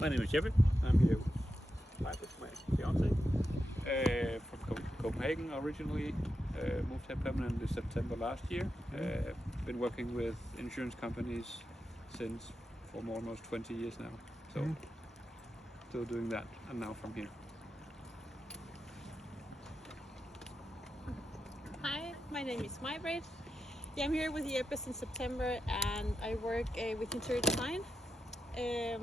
My name is Jeppe. I'm here with my fiance from Copenhagen originally. Moved here permanently September last year. Been working with insurance companies for almost 20 years now. So still doing that, and now from here. Hi, my name is Maybrit. Yeah, I'm here with Jeppe since September, and I work with interior design. Yep.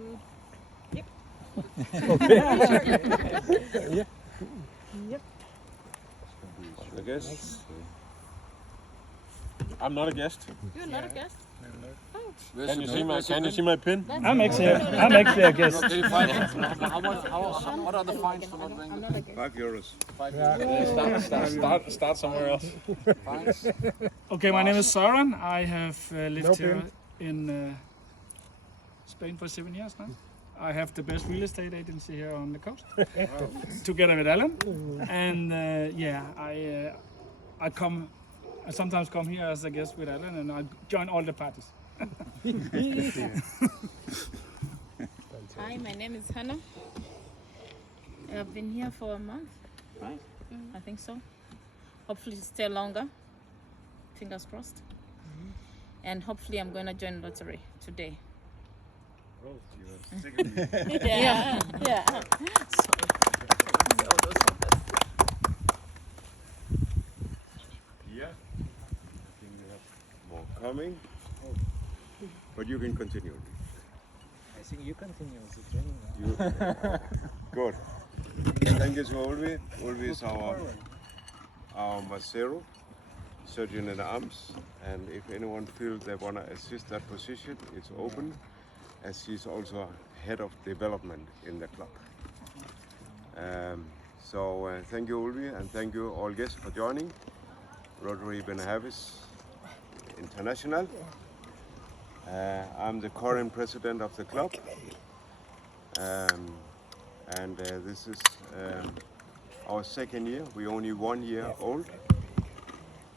Yep. I guess. I'm not a guest. You're not a guest. Can you see my pin? I'm actually a guest. What are the fines for not bringing the pin? €5. Start somewhere else. Fines? Okay, my name is Søren. I have lived here in Spain for 7 years now. I have the best real estate agency here on the coast, together with Alan. And I sometimes come here as a guest with Alan, and I join all the parties. Hi, my name is Hannah. I've been here for a month, right? I think so. Hopefully stay longer. Fingers crossed. And hopefully I'm going to join Rotary today. Oh, you're sick of me. Yeah. Yeah. I think we have more coming. But you can continue. I think you continue the training now. Good. Thank you to Ulvi. Ulvi is our Macero, surgeon in arms. And if anyone feels they want to assist that position, it's open, as she's also head of development in the club. So thank you, Ulvi, and thank you all guests for joining. Rotary Benahavis International. I'm the current president of the club, and this is our second year. We're only 1 year old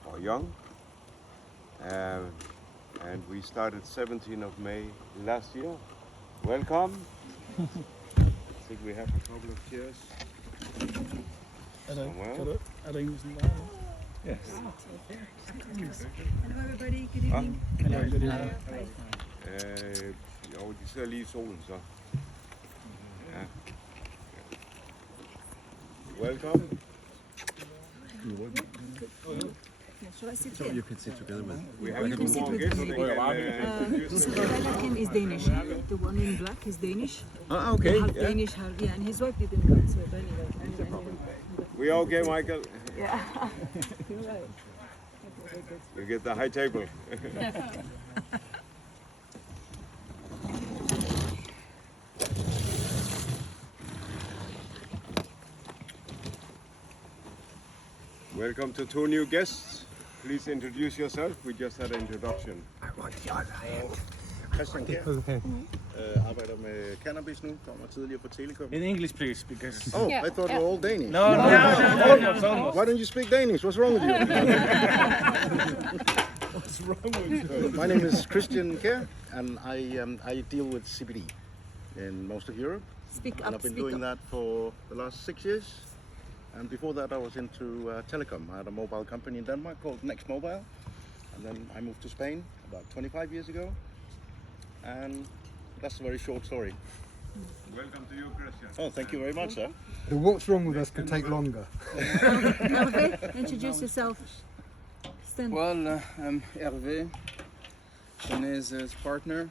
or young, and we started 17th of May last year. Welcome. I think we have a couple of chairs somewhere. Yes. Hello everybody, good evening. Hello, good evening. Jo, de sidder lige i solen, så. Ja. Welcome. Shall I sit here? You can sit together with. We have You can sit more with guests. me. This Kim is Danish. The one in black is Danish. Ah, okay. Half Danish, half, and his wife didn't come, so anyway. We okay, Michael? Yeah, you're right. You get the high table. Welcome to two new guests. Please introduce yourself. We just had an introduction. Christian Kjær. Arbejder med cannabis nu. Kommer tidligere på Telekom. In English, please, because. Oh, I thought you were all Danish. No, almost. Why don't you speak Danish? What's wrong with you? What's wrong with you? My name is Christian Kjær, and I deal with CBD in most of Europe. Speak And up, I've been speak doing up. that for the last 6 years. And before that, I was into telecom. I had a mobile company in Denmark called Next Mobile. And then I moved to Spain about 25 years ago. And that's a very short story. Welcome to you, Christian. Oh, thank you very much, sir. The what's wrong with us could take longer. Hervé, introduce yourself. Stand. Well, I'm Hervé, Shanaze's partner.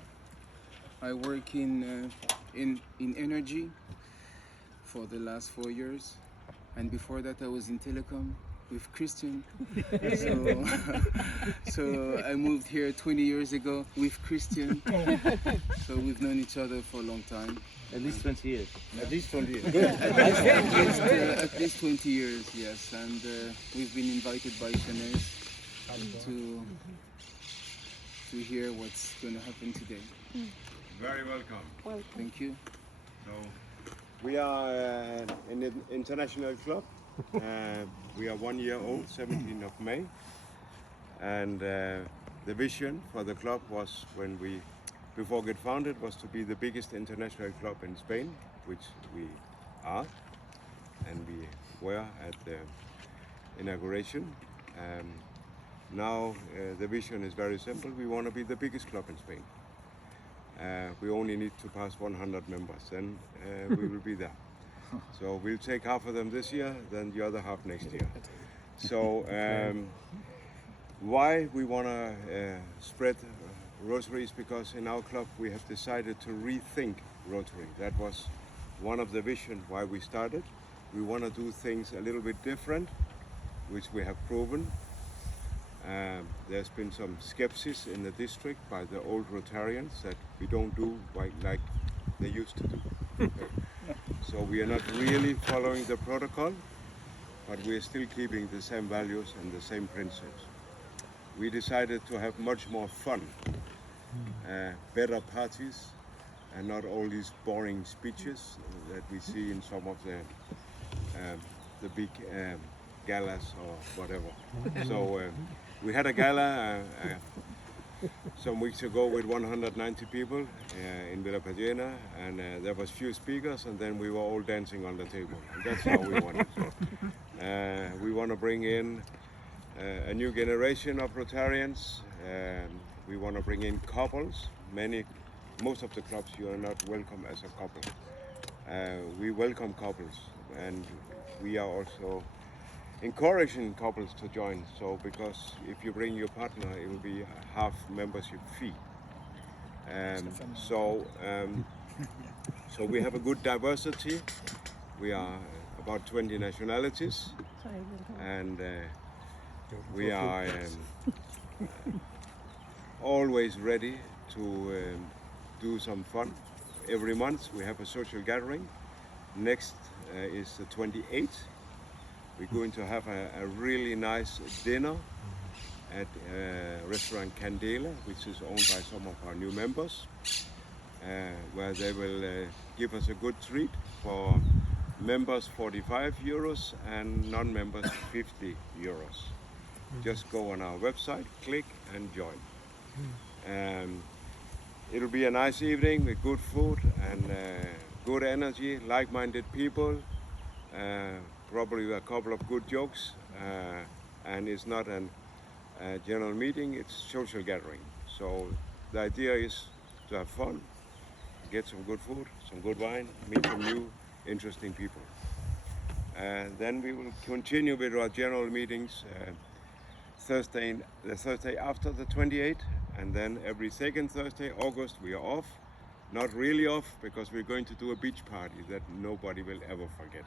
I work in energy for the last 4 years, and before that I was in telecom with Christian. So I moved here 20 years ago with Christian. So we've known each other for a long time. At least 20 years. At least 20 years. At least 20 years, yes. And we've been invited by Shanaz to hear what's going to happen today. Very welcome. Thank you. So, we are an international club. We are 1 year old, 17th of May. And the vision for the club was when we before get founded was to be the biggest international club in Spain, which we are, and we were at the inauguration. Now the vision is very simple. We want to be the biggest club in Spain. We only need to pass 100 members, then we will be there. So we'll take half of them this year, then the other half next year. So why we want to spread Rotary is because in our club we have decided to rethink Rotary. That was one of the visions why we started. We want to do things a little bit different, which we have proven. There's been some skepsis in the district by the old Rotarians that we don't do like they used to do. So we are not really following the protocol, but we are still keeping the same values and the same principles. We decided to have much more fun, better parties, and not all these boring speeches that we see in some of the big galas or whatever. So we had a gala some weeks ago with 190 people in Villa Padena, and there was few speakers, and then we were all dancing on the table. And that's how we want it. We want to bring in a new generation of Rotarians. We want to bring in couples. Most of the clubs you are not welcome as a couple. We welcome couples, and we are also encouraging couples to join. So because if you bring your partner, it will be a half membership fee. So we have a good diversity. We are about 20 nationalities, and we are always ready to do some fun. Every month we have a social gathering. Next is the 28th. We're going to have a really nice dinner at restaurant Candela, which is owned by some of our new members, where they will give us a good treat. For members 45 euros and non-members 50 euros. Just go on our website, click and join. It'll be a nice evening with good food and good energy, like-minded people, probably a couple of good jokes, and it's not a general meeting, it's social gathering. So the idea is to have fun, get some good food, some good wine, meet some new interesting people. Then we will continue with our general meetings the Thursday after the 28th, and then every second Thursday, August, we are off. Not really off, because we're going to do a beach party that nobody will ever forget.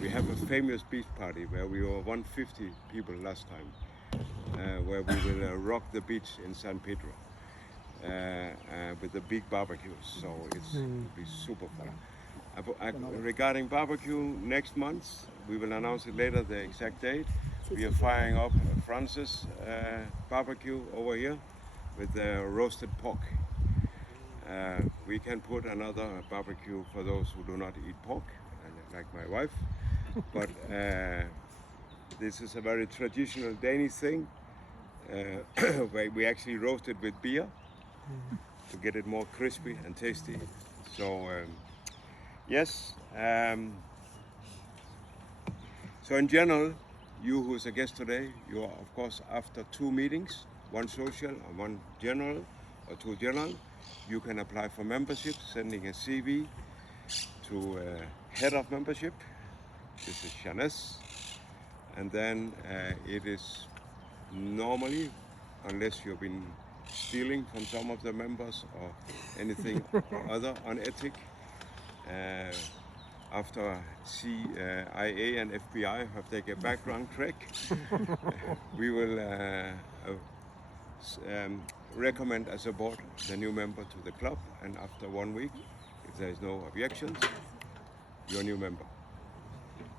We have a famous beach party where we were 150 people last time, where we will rock the beach in San Pedro with the big barbecues. So it'll be super fun. Regarding barbecue, next month, we will announce it later, the exact date. We are firing up France's barbecue over here with roasted pork. We can put another barbecue for those who do not eat pork, like my wife. But this is a very traditional Danish thing, where we actually roast it with beer to get it more crispy and tasty. So yes. So in general, you who's a guest today, you are of course after 2 meetings, one social and one general, or 2 general. You can apply for membership, sending a CV to head of membership. This is Janice. And then it is normally, unless you've been stealing from some of the members or anything other unethic, after CIA and FBI have taken a background check, we will recommend as a board the new member to the club, and after 1 week, if there is no objections, you're a new member.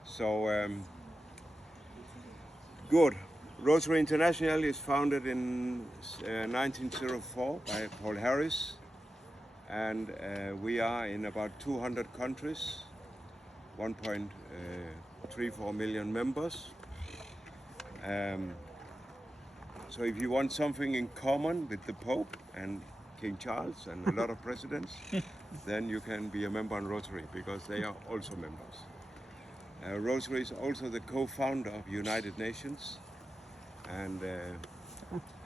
So good. Rotary International is founded in 1904 by Paul Harris, and we are in about 200 countries, 1.34 million members. So if you want something in common with the Pope and King Charles and a lot of presidents, then you can be a member on Rotary, because they are also members. Rotary is also the co-founder of United Nations, and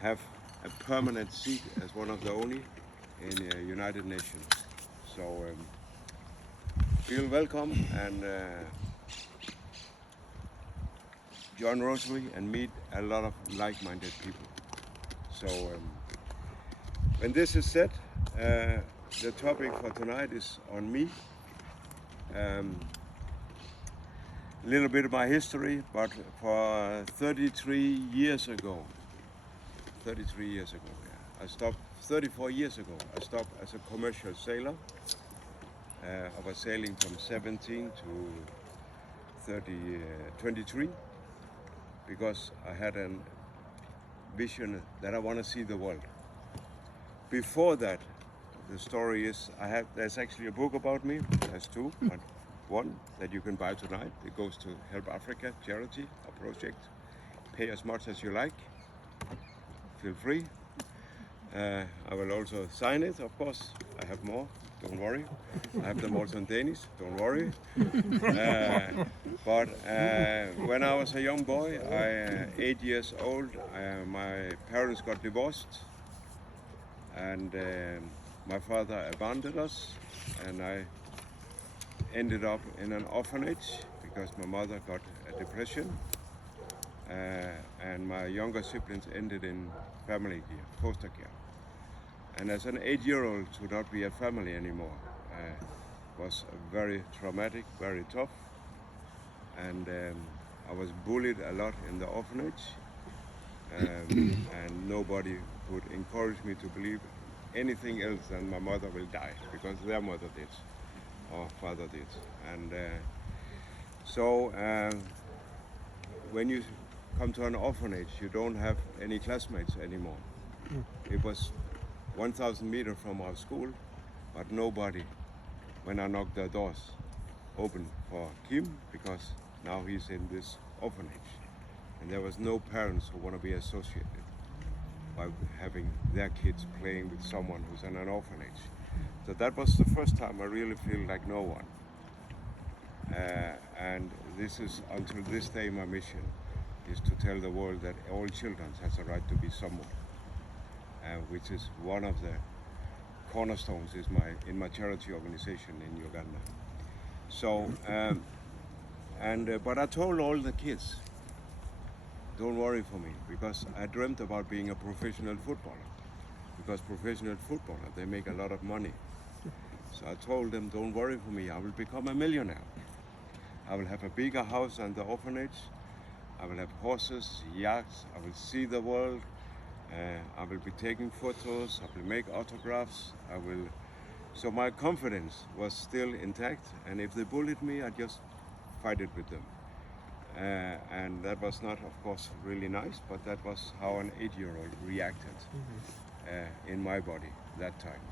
have a permanent seat as one of the only in United Nations. So feel welcome and join Rotary and meet a lot of like-minded people. So when this is said, the topic for tonight is on me. A little bit of my history, but for 33 years ago, I stopped 34 years ago. I stopped as a commercial sailor. I was sailing from 17 to 23 because I had a vision that I want to see the world. Before that, the story is there's actually a book about me. There's two, but one that you can buy tonight. It goes to Help Africa charity, a project. Pay as much as you like. Feel free. I will also sign it, of course. I have more, don't worry. I have them also in Danish, don't worry. But when I was a young boy, 8 years old, my parents got divorced, and my father abandoned us, and I ended up in an orphanage because my mother got a depression, and my younger siblings ended in family care, foster care. And as an 8-year-old, to not be a family anymore was very traumatic, very tough. And I was bullied a lot in the orphanage, and nobody would encourage me to believe anything else than my mother will die, because their mother did, or father did. And so when you come to an orphanage, you don't have any classmates anymore. It was 1,000 meters from our school, but nobody, when I knocked the doors, opened for Kim, because now he's in this orphanage. And there was no parents who want to be associated by having their kids playing with someone who's in an orphanage. So that was the first time I really feel like no one. And this is, until this day, my mission is to tell the world that all children has a right to be someone. Which is one of the cornerstones in my charity organization in Uganda. So, but I told all the kids, don't worry for me, because I dreamt about being a professional footballer. Because professional footballer, they make a lot of money. So I told them, don't worry for me, I will become a millionaire. I will have a bigger house than the orphanage. I will have horses, yachts, I will see the world. I will be taking photos, I will make autographs, so my confidence was still intact, and if they bullied me, I just fight it with them. And that was not, of course, really nice, but that was how an 8-year-old reacted in my body that time.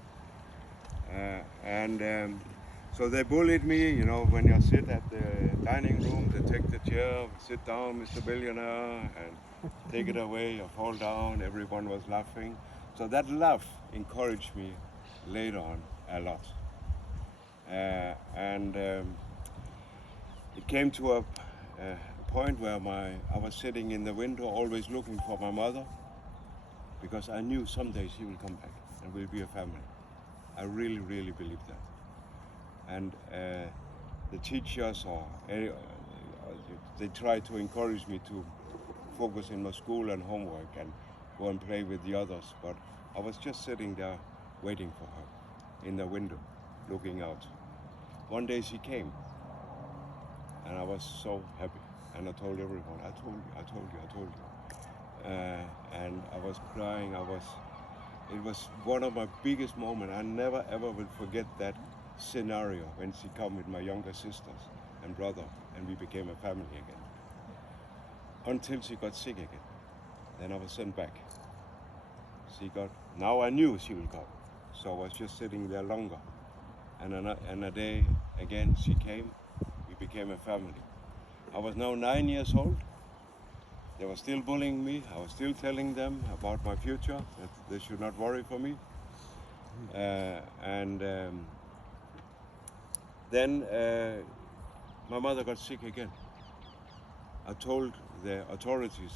So they bullied me, you know, when you sit at the dining room, they take the chair, sit down, Mr. Billionaire, and take it away, you fall down, everyone was laughing. So that laugh encouraged me later on a lot. It came to a point where I was sitting in the window, always looking for my mother, because I knew someday she will come back and we'll be a family. I really, really believe that. And the teachers, they try to encourage me to focus in my school and homework and go and play with the others, but I was just sitting there waiting for her in the window, looking out. One day she came, and I was so happy, and I told everyone, I told you. And I was crying, it was one of my biggest moments. I never ever will forget that scenario when she came with my younger sisters and brother, and we became a family again. Until she got sick again. Then I was sent back. Now I knew she will come, so I was just sitting there longer. And a day again she came, we became a family. I was now 9 years old. They were still bullying me. I was still telling them about my future, that they should not worry for me. And then my mother got sick again. I told the authorities,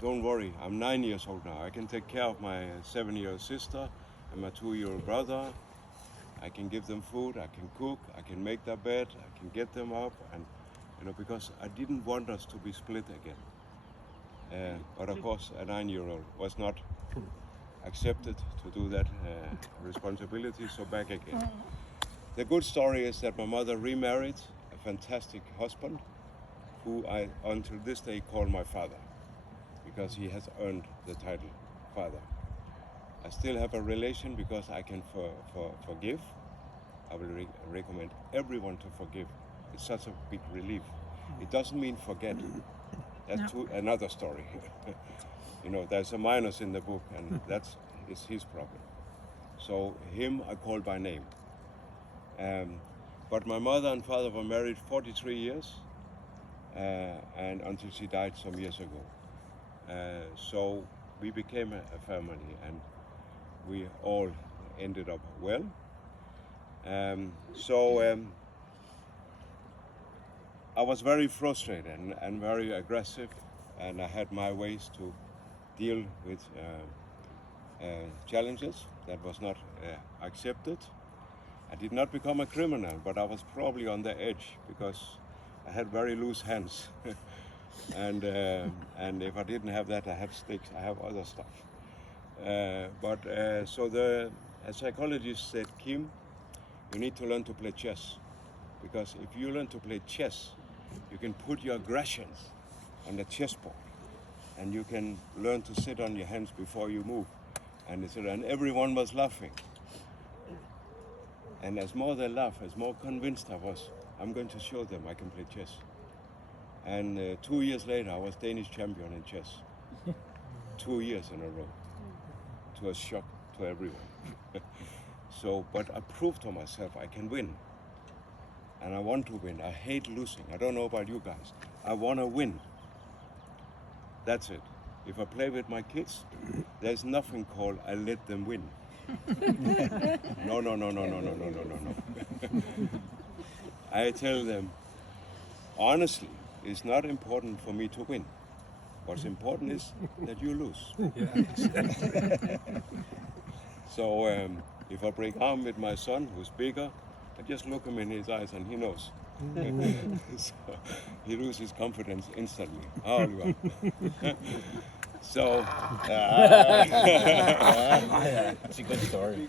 don't worry, I'm 9 years old now. I can take care of my 7-year-old sister and my 2-year-old brother. I can give them food, I can cook, I can make their bed, I can get them up, and because I didn't want us to be split again. But of course, a 9-year-old was not accepted to do that responsibility, so back again. The good story is that my mother remarried a fantastic husband, who I, until this day, call my father, because he has earned the title father. I still have a relation because I can forgive. I will recommend everyone to forgive. It's such a big relief. It doesn't mean forget. That's another story. There's a minus in the book, and that's his problem. So him I call by name. But my mother and father were married 43 years, and until she died some years ago. So we became a family, and we all ended up well. I was very frustrated and very aggressive, and I had my ways to deal with challenges that was not accepted. I did not become a criminal, but I was probably on the edge because I had very loose hands. And if I didn't have that, I have sticks, I have other stuff. So a psychologist said, Kim, you need to learn to play chess. Because if you learn to play chess, you can put your aggressions on the chessboard. And you can learn to sit on your hands before you move. And everyone was laughing. And as more they laughed, as more convinced I was, I'm going to show them I can play chess. And 2 years later, I was Danish champion in chess. 2 years in a row. To a shock to everyone. But I proved to myself I can win. And I want to win. I hate losing. I don't know about you guys. I want to win. That's it. If I play with my kids, there's nothing called I let them win. No. I tell them, honestly, it's not important for me to win. What's important is that you lose. So if I break arm with my son, who's bigger, I just look him in his eyes and he knows. So he loses confidence instantly. So it's a good story.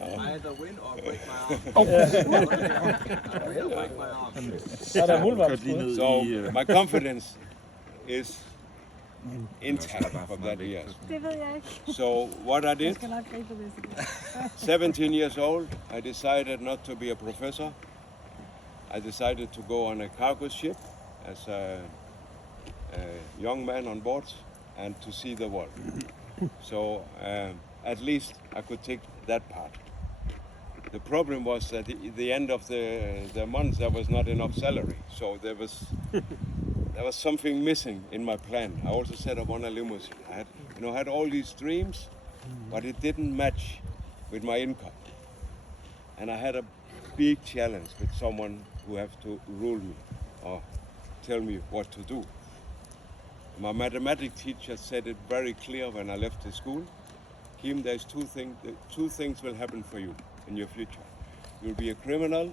I either win or break my arm. Break my arm. So my confidence is intact from that years. So what I did, 17 years old, I decided not to be a professor. I decided to go on a cargo ship as a young man on board and to see the world. So at least I could take that part. The problem was that at the end of the month there was not enough salary. So there was something missing in my plan. I also said I want a limousine. I had all these dreams, but it didn't match with my income. And I had a big challenge with someone who have to rule me or tell me what to do. My mathematics teacher said it very clear when I left the school. Kim, there's two things will happen for you in your future. You'll be a criminal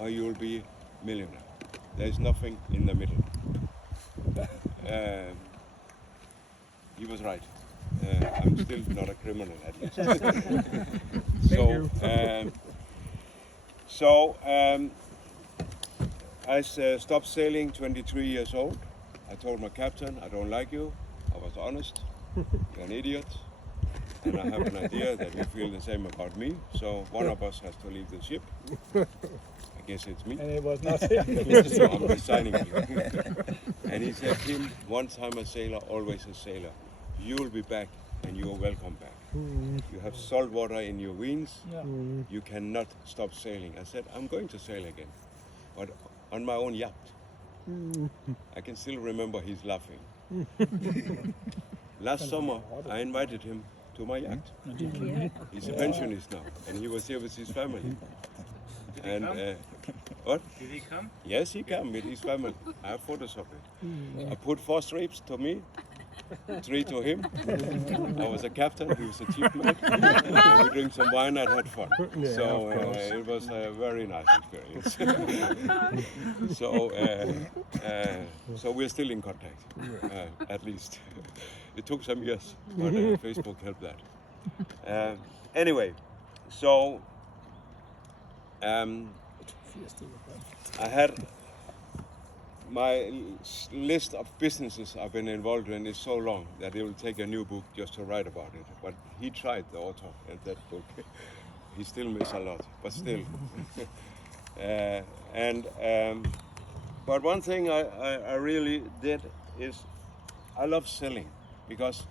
or you'll be a millionaire. There's nothing in the middle. He was right. I'm still not a criminal, at least. I stopped sailing 23 years old. I told my captain, I don't like you. I was honest. You're an idiot. And I have an idea that you feel the same about me. So one of us has to leave the ship. I guess it's me. And it was not him. So I'm resigning you. And he said, Kim, once I'm a sailor, always a sailor. You'll be back and you are welcome back. You have salt water in your veins. Yeah. You cannot stop sailing. I said, I'm going to sail again, but on my own yacht. I can still remember he's laughing. Last summer, I invited him to my yacht. He's a pensionist now, and he was here with his family. And what? Did he come? Yes, he came with his family. I have photos of it. I put 4 strips to me, 3 to him. I was a captain, he was a chief mate. And we drink some wine and had fun. So it was a very nice experience. So we're still in contact, at least. It took some years, but Facebook helped that. Anyway, so I had my list of businesses I've been involved in is so long that it will take a new book just to write about it. But he tried, the author, in that book. He still missed a lot, but still. But one thing I really did is I love selling, because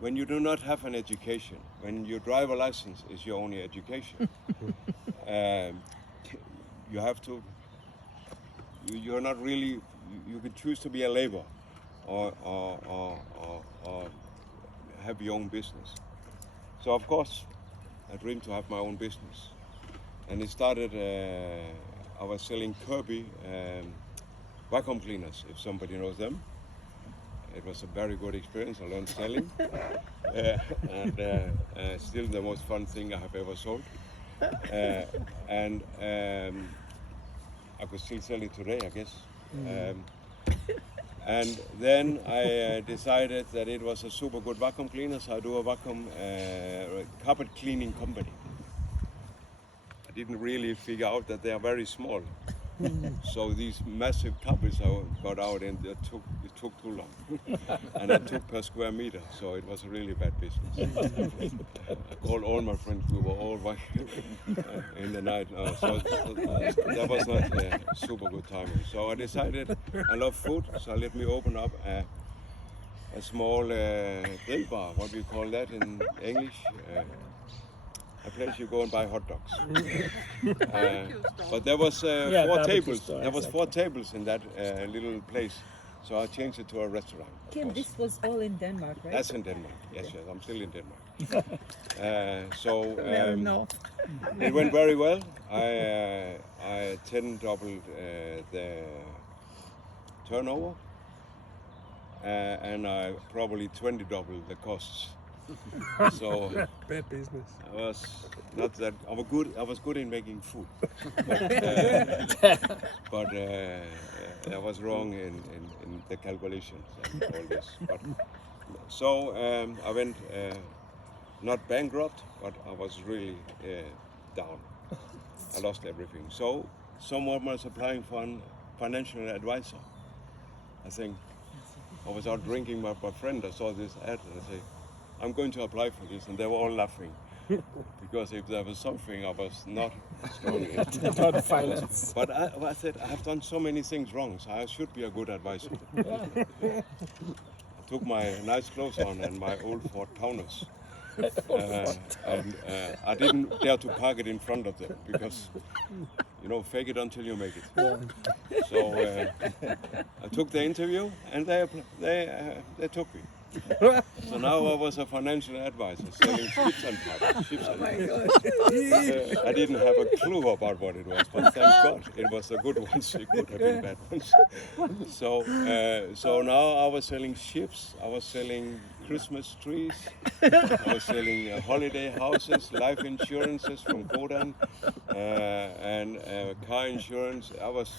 when you do not have an education, when your driver license is your only education, you have to. You're not really. You can choose to be a laborer, or have your own business. So of course, I dreamed to have my own business, and it started. I was selling Kirby vacuum cleaners, if somebody knows them. It was a very good experience. I learned selling, and still the most fun thing I have ever sold. I could still sell it today, I guess. And then I decided that it was a super good vacuum cleaner, so I do a vacuum carpet cleaning company. I didn't really figure out that they are very small. So these massive carpets I got out, and it took too long. And I took per square meter, so it was a really bad business. I called all my friends, we were all working in the night. So that was not a super good timing. So I decided I love food, so let me open up a small grill bar, what do you call that in English? A place you go and buy hot dogs. But there was 4 tables. There was 4 tables in that little place, so I changed it to a restaurant. Kim, this was all in Denmark, right? That's in Denmark. Yes, I'm still in Denmark. It went very well. I 10 doubled the turnover, and I probably 20 doubled the costs. So Bad business. I was good in making food, but I was wrong in the calculations and all this. But so I went not bankrupt, but I was really down. I lost everything. So someone was applying for a financial advisor. I think I was out drinking with my friend. I saw this ad and I said, I'm going to apply for this, and they were all laughing. Because if there was something I was not strong in. Not finance. But I said, I have done so many things wrong, so I should be a good advisor. I took my nice clothes on and my old Ford Taunus. And I didn't dare to park it in front of them, because, fake it until you make it. So I took the interview, and they took me. So now I was a financial advisor selling ships and pipes. I didn't have a clue about what it was, but thank God it was the good ones. It could have been bad ones. So now I was selling ships. I was selling Christmas trees. I was selling holiday houses, life insurances from Kodan, and car insurance. I was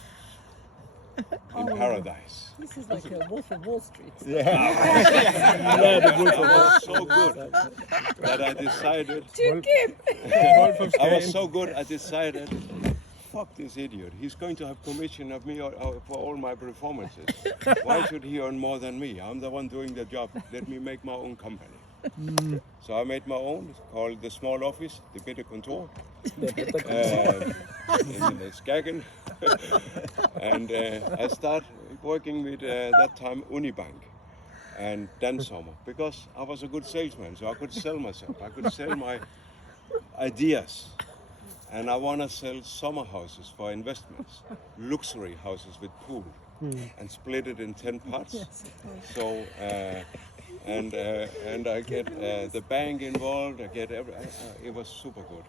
in paradise. This is like a Wolf of Wall Street. The Wolf of Wall Street. So good that I decided. I was so good, I decided, fuck this idiot. He's going to have commission of me for all my performances. Why should he earn more than me? I'm the one doing the job. Let me make my own company. So I made my own. It's called the Small Office, the Bitte Kontor, in Skagen. And I started working with, that time, Unibank and Dan Sommer, because I was a good salesman, so I could sell myself. I could sell my ideas. And I want to sell summer houses for investments, luxury houses with pool, and split it in 10 parts. So and I get the bank involved. I get it was super good.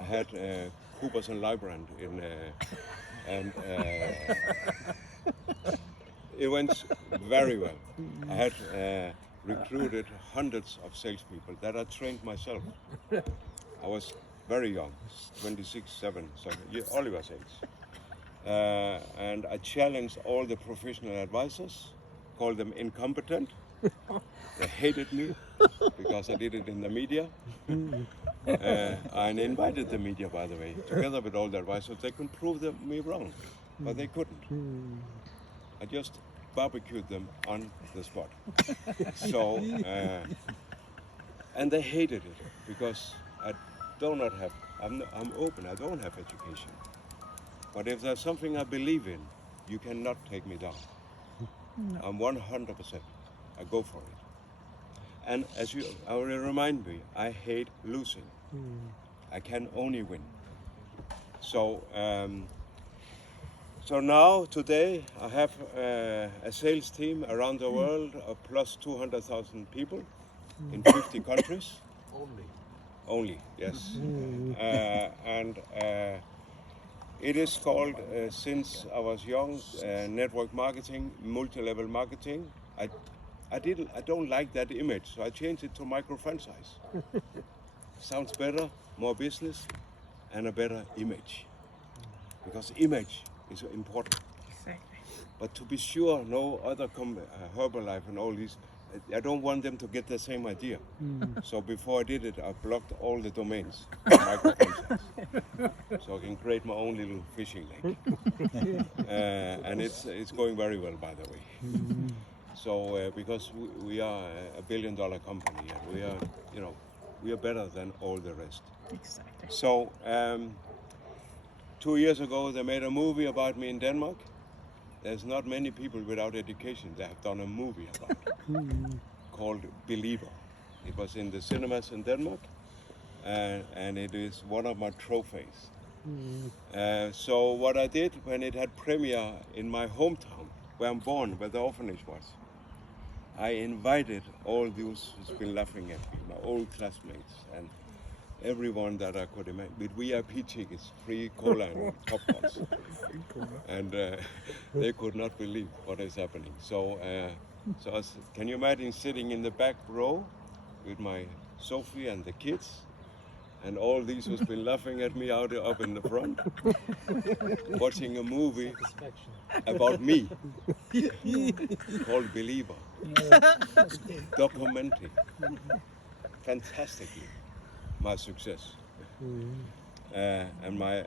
I had Coopers and Lybrand in, and it went very well. I had recruited hundreds of salespeople that I trained myself. I was very young, 26, 7, so Oliver sales. And I challenged all the professional advisors, called them incompetent. They hated me because I did it in the media. I invited the media, by the way, together with all the advisors. They could prove me wrong, but they couldn't. I just barbecued them on the spot. So, and they hated it because I do not have, I'm open, I don't have education. But if there's something I believe in, you cannot take me down. I'm 100%. I go for it. And as you already remind me, I hate losing. I can only win. So, so now, today, I have a sales team around the world of plus 200,000 people in 50 countries. Only, yes. And it is called, since I was young, network marketing, multi-level marketing. I don't like that image, so I changed it to micro-franchise. Sounds better, more business, and a better image. Because image is important. Exactly. But to be sure, no other Herbalife and all these, I don't want them to get the same idea. So before I did it, I blocked all the domains, micro-franchise, so I can create my own little fishing lake. And it's going very well, by the way. So because we are a $1 billion company, and we are, we are better than all the rest. Exactly. So 2 years ago, they made a movie about me in Denmark. There's not many people without education that have done a movie about it called Believer. It was in the cinemas in Denmark, and it is one of my trophies. So what I did when it had premiere in my hometown, where I'm born, where the orphanage was, I invited all those who's been laughing at me, my old classmates, and everyone that I could imagine, with VIP tickets, free cola and popcorns. And they could not believe what is happening. So, can you imagine sitting in the back row with my Sophie and the kids, and all these who's been laughing at me up in the front, watching a movie about me called Believer, documenting fantastically my success and my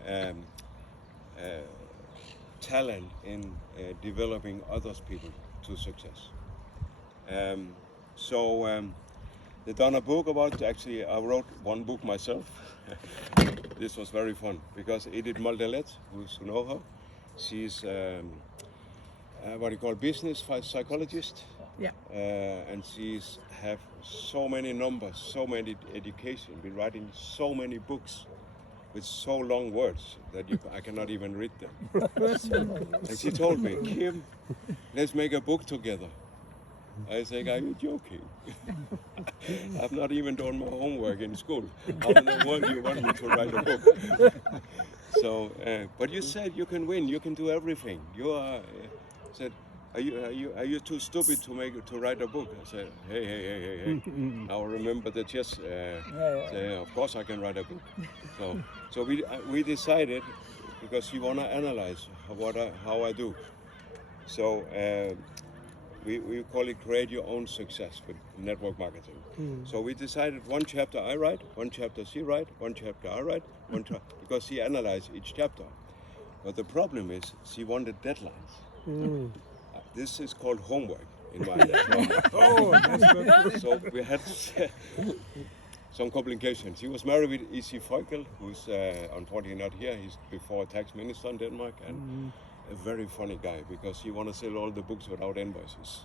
talent in developing others people to success. They done a book about, actually I wrote one book myself. This was very fun because Edith Moldelet, who know her, she's what you call business psychologist. Yeah. And she's have so many numbers, so many education, been writing so many books with so long words that I cannot even read them. And she told me, Kim, let's make a book together. I said, are you joking? I've not even done my homework in school. How in the world do you want me to write a book? So, but you said you can win, you can do everything. You are, said, are you too stupid to write a book? I said, hey. Now remember that just, of course I can write a book. So we decided, because we want to analyze how I do. So we call it create your own success with network marketing. So we decided one chapter I write, one chapter she write, one chapter I write, because she analyzed each chapter. But the problem is she wanted deadlines. This is called homework in my that's good. So we had some complications. He was married with E.C. Feugel, who's unfortunately not here. He's before tax minister in Denmark, and a very funny guy because he want to sell all the books without invoices.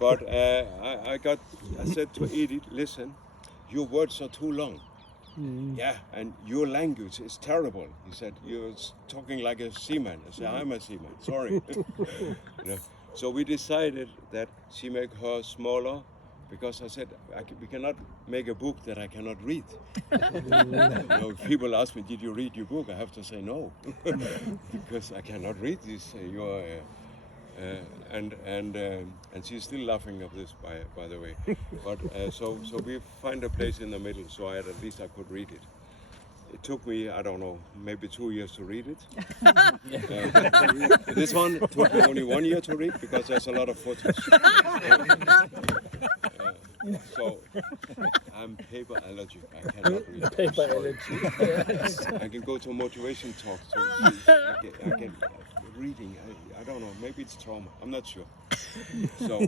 But I said to Edith, listen, your words are too long. Yeah, and your language is terrible. He said, you're talking like a seaman. I said, I'm a seaman, sorry. So we decided that she make her smaller, because I said we cannot make a book that I cannot read. If people ask me, "Did you read your book?" I have to say no, because I cannot read this. And she's still laughing at this, by the way. But so we find a place in the middle, so at least I could read it. It took me, I don't know, maybe 2 years to read it. This one took me only 1 year to read, because there's a lot of photos. So I'm paper allergic. I cannot read. Paper allergy. I can go to motivation talks. I get reading. I don't know. Maybe it's trauma. I'm not sure. So,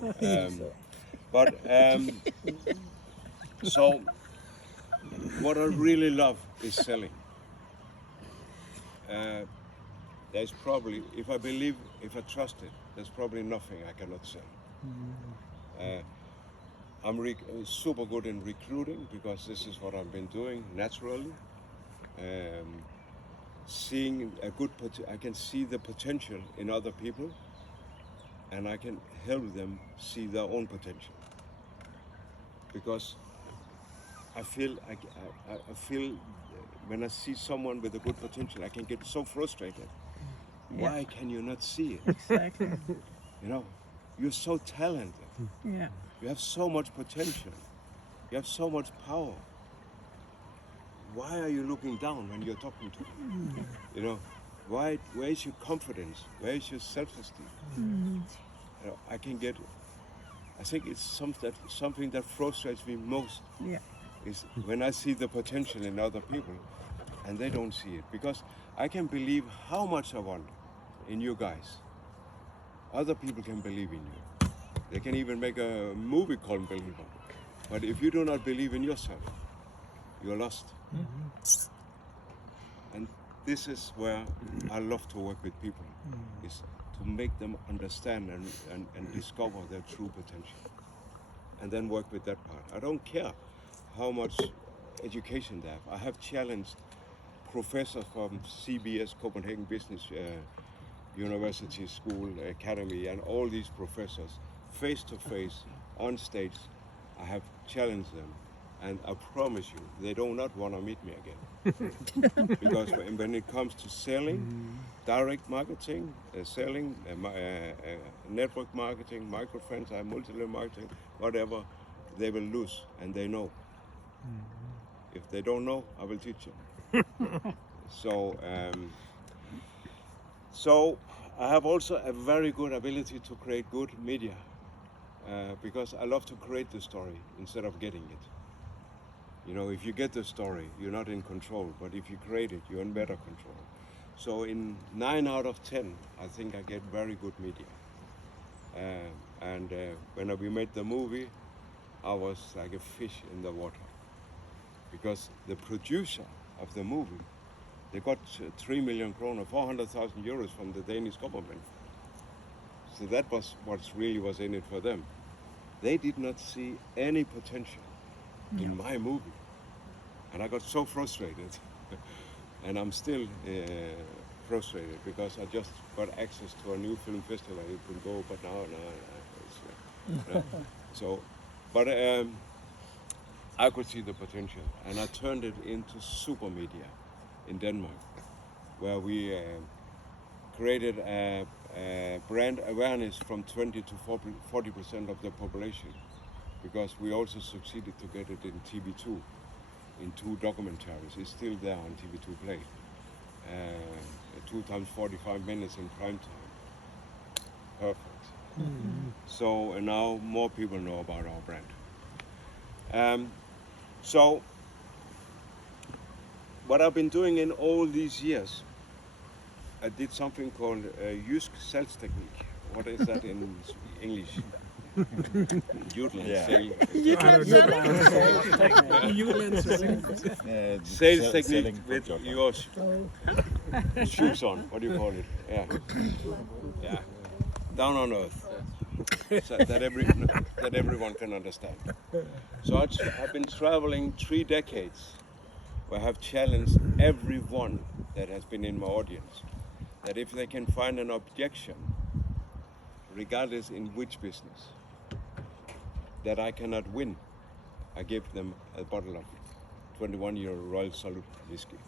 so what I really love is selling. There's probably, if I trust it, there's probably nothing I cannot sell. I'm super good in recruiting, because this is what I've been doing naturally. Seeing I can see the potential in other people, and I can help them see their own potential. Because I feel when I see someone with a good potential, I can get so frustrated. Yeah. Why can you not see it? Exactly. You're so talented. Yeah. You have so much potential. You have so much power. Why are you looking down when you're talking to me? Where is your confidence? Where is your self-esteem? I think it's something that frustrates me most. Yeah. Is when I see the potential in other people and they don't see it. Because I can believe how much I want in you guys. Other people can believe in you. They can even make a movie called Believer. But if you do not believe in yourself, you're lost. Mm-hmm. And this is where I love to work with people, is to make them understand and discover their true potential. And then work with that part. I don't care how much education they have. I have challenged professors from CBS, Copenhagen Business University School, Academy, and all these professors, face to face, on stage. I have challenged them, and I promise you, they do not want to meet me again. Because when it comes to selling, direct marketing, selling, network marketing, micro-franchise, multi-level marketing, whatever, they will lose, and they know. If they don't know, I will teach them. So I have also a very good ability to create good media, because I love to create the story instead of getting it. If you get the story, you're not in control, but if you create it, you're in better control. So in 9 out of 10, I think I get very good media. When we made the movie, I was like a fish in the water. Because the producer of the movie, they got 3 million kroner, 400,000 euros from the Danish government. So that was what really was in it for them. They did not see any potential in my movie. And I got so frustrated. And I'm still frustrated, because I just got access to a new film festival. You could go, but but I could see the potential, and I turned it into super media in Denmark, where we created a brand awareness from 20 to 40% of the population, because we also succeeded to get it in TV2, in 2 documentaries. It's still there on TV2 Play. 2 times 45 minutes in prime time. Perfect. So now more people know about our brand. So what I've been doing in all these years, I did something called jysk salgstechnique. What is that in English? Jutland sales technique with your shoes on. What do you call it? Yeah. Down on earth, so that everyone can understand. So I've been traveling 3 decades, where I have challenged everyone that has been in my audience, that if they can find an objection regardless in which business, that I cannot win, I give them a bottle of 21-year Royal Salute whiskey.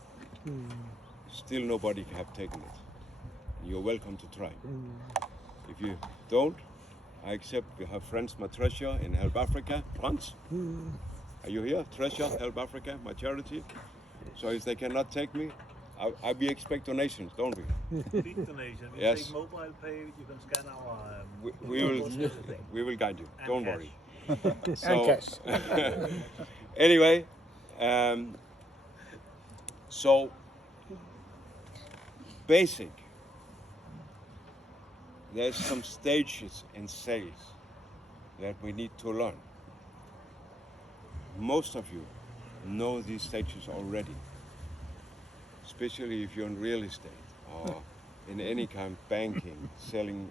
Still nobody have taken it. You're welcome to try. If you don't, I accept. We have friends, my treasure in Help Africa, France. Are you here? Treasure, Help Africa, my charity. So if they cannot take me, we expect donations, don't we? Big donation. We Yes. take mobile pay. You can scan our. We will guide you. And Don't cash. worry. And So, cash. anyway, so basic. There's some stages in sales that we need to learn. Most of you know these stages already, especially if you're in real estate or in any kind of banking, selling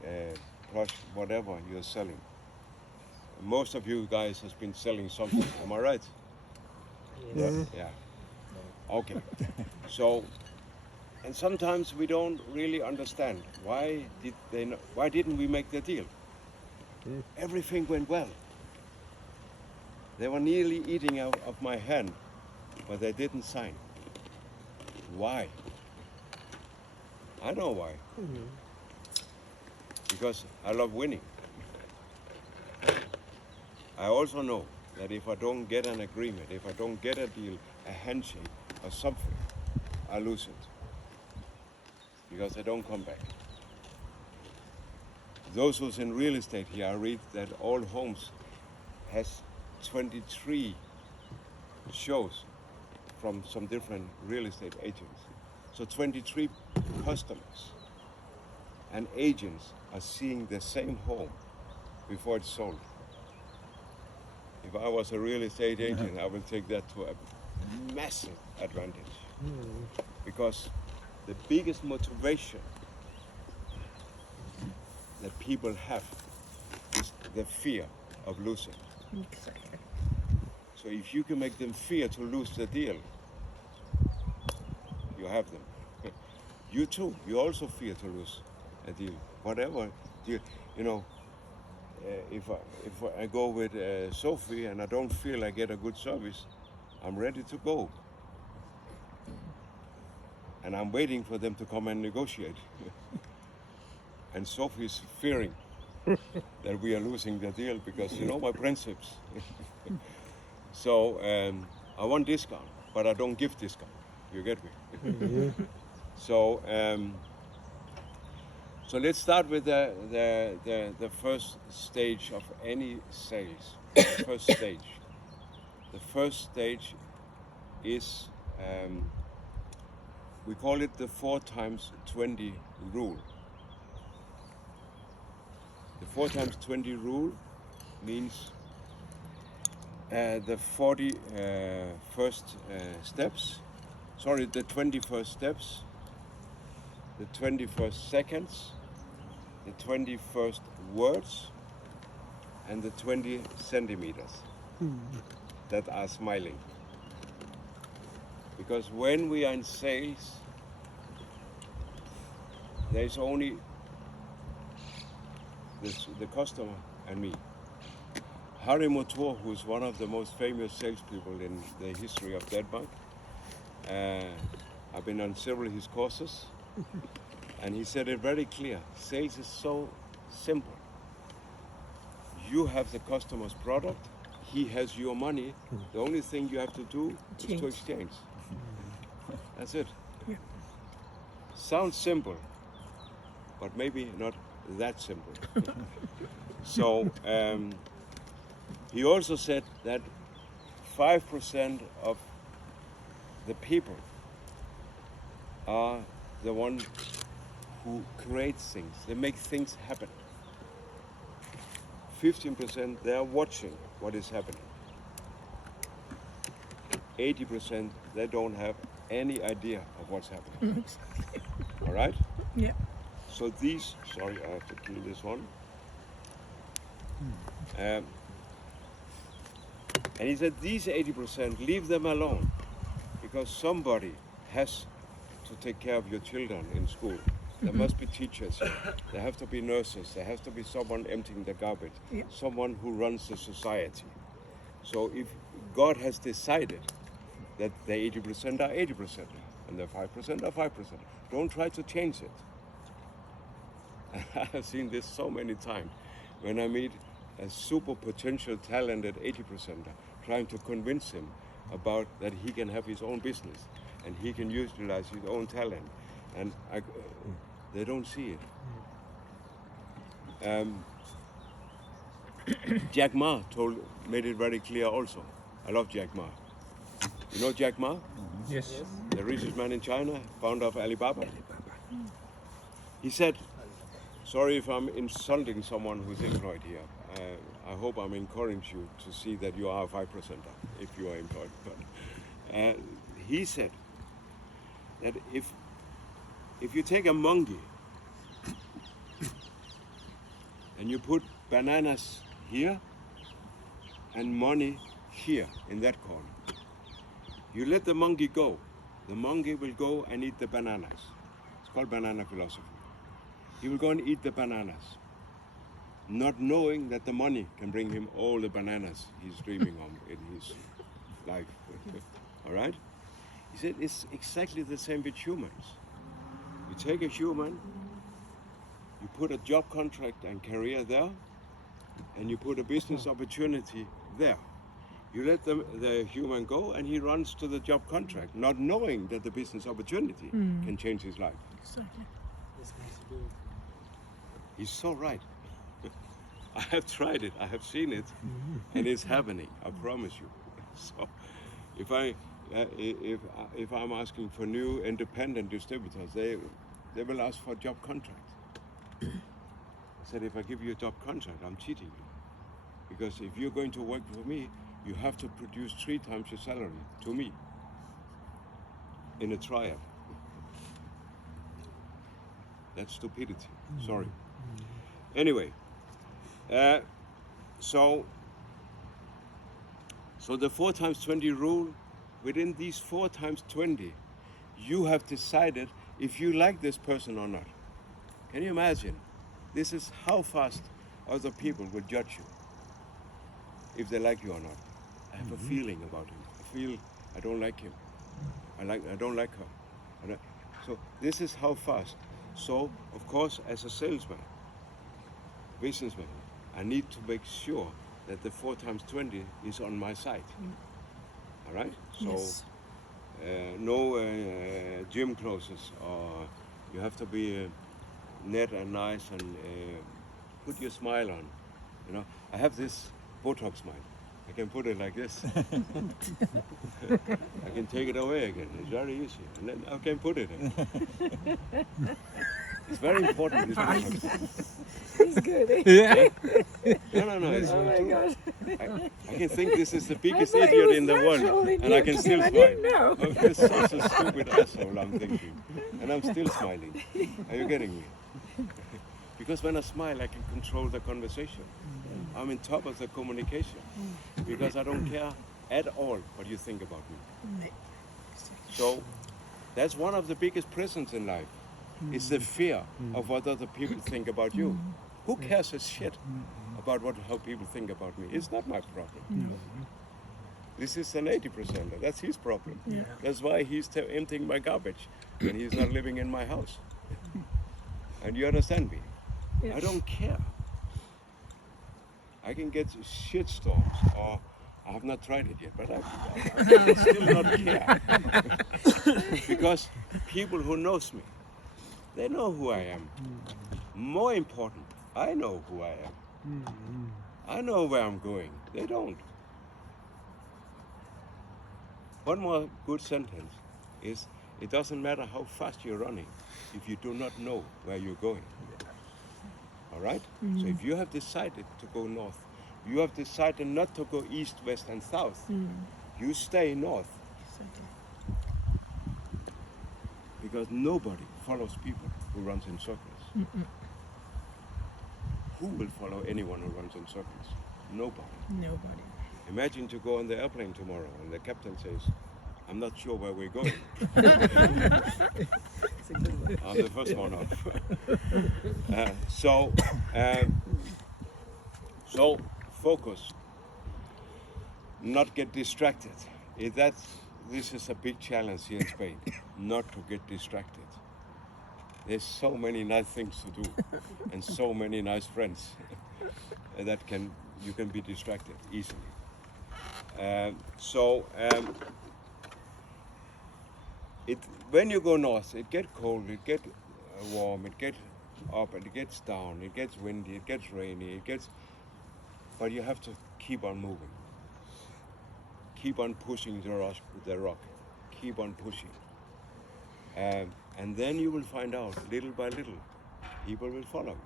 products, whatever you're selling. Most of you guys has been selling something, am I right? Yes. Yeah. Okay. So, and sometimes we don't really understand why didn't we make the deal? Everything went well. They were nearly eating out of my hand, but they didn't sign. Why? I know why. Because I love winning. I also know that if I don't get an agreement, if I don't get a deal, a handshake or something, I lose it. Because they don't come back. Those who's in real estate here, I read that all homes has 23 shows from some different real estate agents. So 23 customers and agents are seeing the same home before it's sold. If I was a real estate agent, I will take that to a massive advantage. Because the biggest motivation that people have is the fear of losing. Exactly. So if you can make them fear to lose the deal, you have them. You too, you also fear to lose a deal. Whatever deal, you know, if I go with Sophie and I don't feel I get a good service, I'm ready to go. And I'm waiting for them to come and negotiate. And Sophie's fearing that we are losing the deal because you know my principles. So I want discount, but I don't give discount. You get me? So so let's start with the first stage of any sales. The first stage. The first stage is we call it the 4 times 20 rule. The 4 times 20 rule means the 40 first steps, sorry, the 21st steps, the 21st seconds, the 21st words, and the 20 centimeters that are smiling. Because when we are in sales, there's only the customer and me. Harry Motor, who's one of the most famous salespeople in the history of Denmark, I've been on several of his courses, and he said it very clear, sales is so simple. You have the customer's product, he has your money, the only thing you have to do is to exchange. That's it. Sounds simple, but maybe not that simple. So he also said that 5% of the people are the one who creates things. They make things happen. 15% they are watching what is happening. 80% they don't have any idea of what's happening. All right? Yeah. So these, sorry, I have to kill this one. And he said these 80%, leave them alone because somebody has to take care of your children in school. There must be teachers here. There have to be nurses. There has to be someone emptying the garbage. Yeah. Someone who runs the society. So if God has decided that the 80% are 80% and the 5% are 5%, don't try to change it. I have seen this so many times when I meet a super potential talented 80%er, trying to convince him about that he can have his own business and he can utilize his own talent, and they don't see it. Jack Ma made it very clear also. I love Jack Ma. You know Jack Ma? Yes. The richest man in China, founder of Alibaba. He said, sorry if I'm insulting someone who's employed here. I hope I'm encouraging you to see that you are a 5% if you are employed. But he said that if you take a monkey and you put bananas here and money here in that corner, you let the monkey go. The monkey will go and eat the bananas. It's called banana philosophy. He will go and eat the bananas, not knowing that the money can bring him all the bananas he's dreaming of in his life. All right? He said it's exactly the same with humans. You take a human, you put a job contract and career there, and you put a business opportunity there. You let the human go and he runs to the job contract, not knowing that the business opportunity can change his life. Exactly. He's so right. I have tried it, I have seen it, and it's happening, I promise you. So if I'm asking for new independent distributors, they will ask for a job contract. I said, if I give you a job contract, I'm cheating you. Because if you're going to work for me, you have to produce 3 times your salary to me in a trial. That's stupidity, sorry. Anyway, so the 4 times 20 rule, within these 4 times 20, you have decided if you like this person or not. Can you imagine? This is how fast other people will judge you, if they like you or not. I have a feeling about him. I feel I don't like him. I don't like her. So this is how fast. So of course, as a salesman, businessman, I need to make sure that the 4 times 20 is on my side. All right? So Yes. no gym clothes, or you have to be net and nice and put your smile on. You know, I have this Botox smile. I can put it like this. I can take it away again. It's very easy. And then I can put it in. It's very important. This Botox. He's good. Eh? Yeah. No. It's Oh my true. gosh. I can think this is the biggest thought he idiot was in the world, natural in and I you, can Kim. still I smile. didn't know. I'm just such a stupid asshole, I'm thinking. And I'm still smiling. Are you getting me? Because when I smile, I can control the conversation. I'm on top of the communication. Because I don't care at all what you think about me. So that's one of the biggest prisons in life. It's the fear of what other people think about you. Who cares a shit about how people think about me? It's not my problem. This is an 80%. That's his problem. That's why he's emptying my garbage and he's not living in my house. And you understand me? I don't care. I can get shitstorms, or I have not tried it yet, but I still not care. Because people who knows me, they know who I am. More important, I know who I am. I know where I'm going. They don't. One more good sentence is, it doesn't matter how fast you're running if you do not know where you're going. All right? So if you have decided to go north, you have decided not to go east, west, and south, you stay north. Because nobody follows people who runs in circles. Who will follow anyone who runs in circles? Nobody. Nobody. Imagine to go on the airplane tomorrow and the captain says, I'm not sure where we're going. I'm the first one up. So focus, not get distracted. This is a big challenge here in Spain, not to get distracted. There's so many nice things to do and so many nice friends that you can be distracted easily. When you go north, it gets cold, it gets warm, it gets up and it gets down, it gets windy, it gets rainy, but you have to keep on moving. Keep on pushing the rock. Keep on pushing. And then you will find out, little by little, people will follow.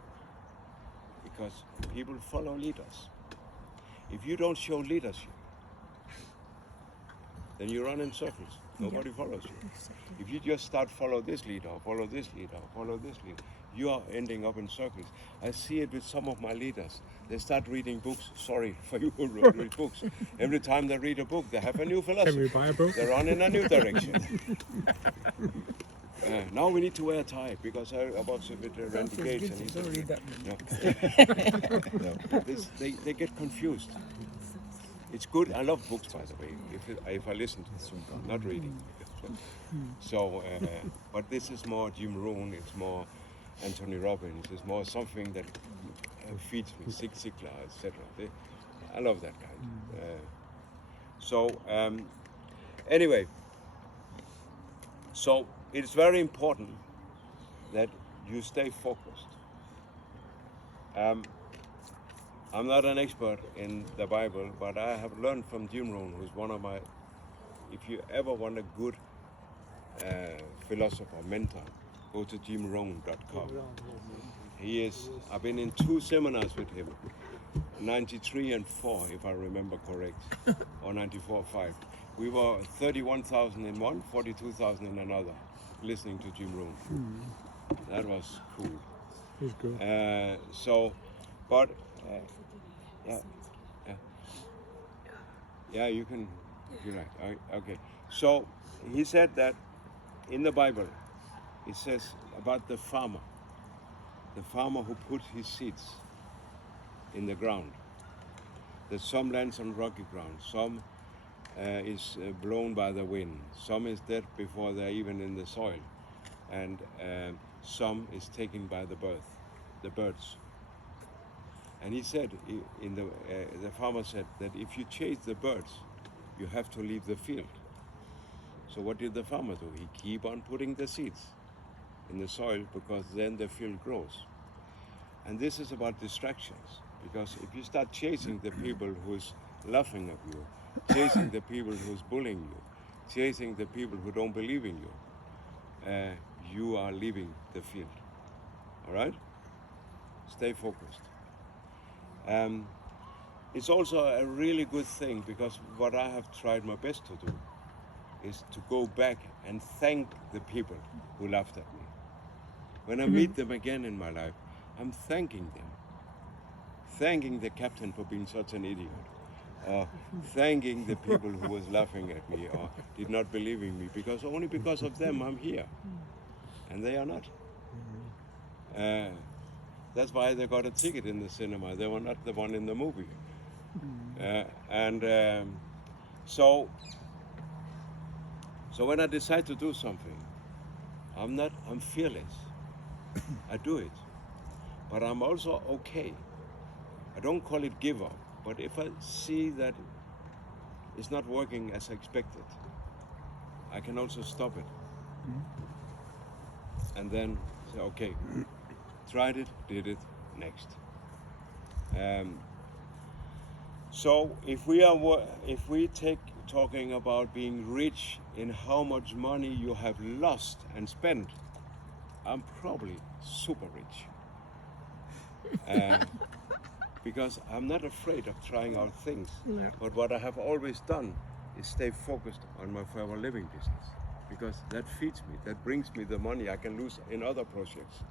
Because people follow leaders. If you don't show leadership, then you run in circles. Nobody follows you. If you just start follow this leader, follow this leader, follow this leader, you are ending up in circles. I see it with some of my leaders. They start reading books. Sorry for you who read books. Every time they read a book, they have a new philosophy. Can we buy a book? They run in a new direction. Now we need to wear a tie because I was with Randy Gates and he said, they get confused. It's good. I love books, by the way. If I listen to them, not reading. But this is more Jim Rohn. It's more Anthony Robbins. It's more something that feeds me. Zig Ziglar, etc. I love that kind. Anyway, so it's very important that you stay focused. I'm not an expert in the Bible, but I have learned from Jim Rohn, who's one of my, if you ever want a good philosopher, mentor, go to jimrohn.com. I've been in 2 seminars with him, 93 and 4, if I remember correct, or 94, 5. We were 31,000 in one, 42,000 in another, listening to Jim Rohn. That was cool. He's good. Yeah, you can, you're right, okay. So, he said that in the Bible, it says about the farmer who put his seeds in the ground. That some lands on rocky ground, some is blown by the wind, some is dead before they're even in the soil, and some is taken by the birds. And he said, the farmer said that if you chase the birds, you have to leave the field. So what did the farmer do? He keep on putting the seeds in the soil because then the field grows. And this is about distractions, because if you start chasing the people who's laughing at you, chasing the people who's bullying you, chasing the people who don't believe in you, you are leaving the field. All right? Stay focused. It's also a really good thing, because what I have tried my best to do is to go back and thank the people who laughed at me. When I meet them again in my life, I'm thanking them. Thanking the captain for being such an idiot. Thanking the people who was laughing at me or did not believe in me, because only because of them I'm here. And they are not. That's why they got a ticket in the cinema. They were not the one in the movie. So when I decide to do something, I'm fearless. I do it. But I'm also okay. I don't call it give up, but if I see that it's not working as expected, I can also stop it. And then say, okay, tried it, did it, next. So if we take talking about being rich in how much money you have lost and spent, I'm probably super rich. Because I'm not afraid of trying out things. But what I have always done is stay focused on my forever living business, because that feeds me, that brings me the money I can lose in other projects.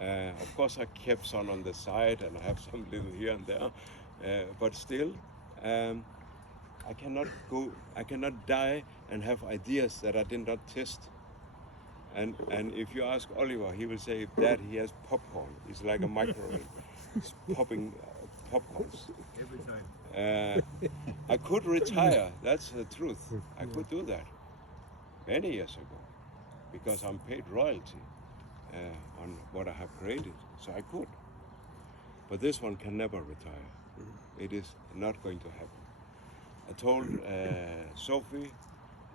Of course, I kept some on the side, and I have some little here and there, but still, I cannot die and have ideas that I did not test. And if you ask Oliver, he will say, Dad, he has popcorn. It's like a microwave. He's popping popcorns. Every time. I could retire, that's the truth. I could do that many years ago because I'm paid royalty on what I have created, so I could. But this one can never retire. It is not going to happen. I told Sophie,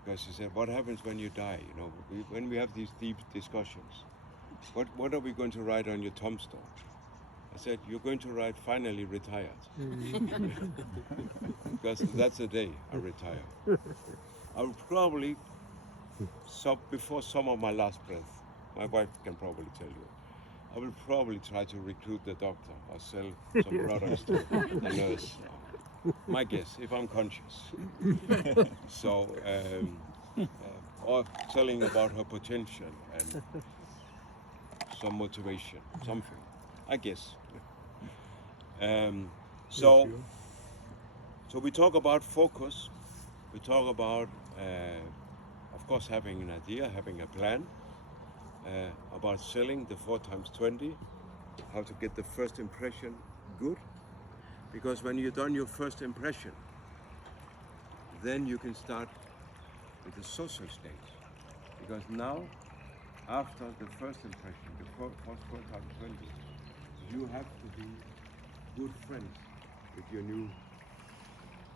because she said, what happens when you die? You know, when we have these deep discussions, what are we going to write on your tombstone? I said, you're going to write finally retired. Because that's the day I retire. I will probably, before some of my last breath, my wife can probably tell you, I will probably try to recruit the doctor or sell some products to the nurse. My guess, if I'm conscious. So, or telling about her potential and some motivation, something, I guess. So we talk about focus. We talk about, of course, having an idea, having a plan, about selling the 4x20, how to get the first impression good. Because when you've done your first impression, then you can start with the social stage. Because now, after the first impression, the first 4x20, you have to be good friends with your new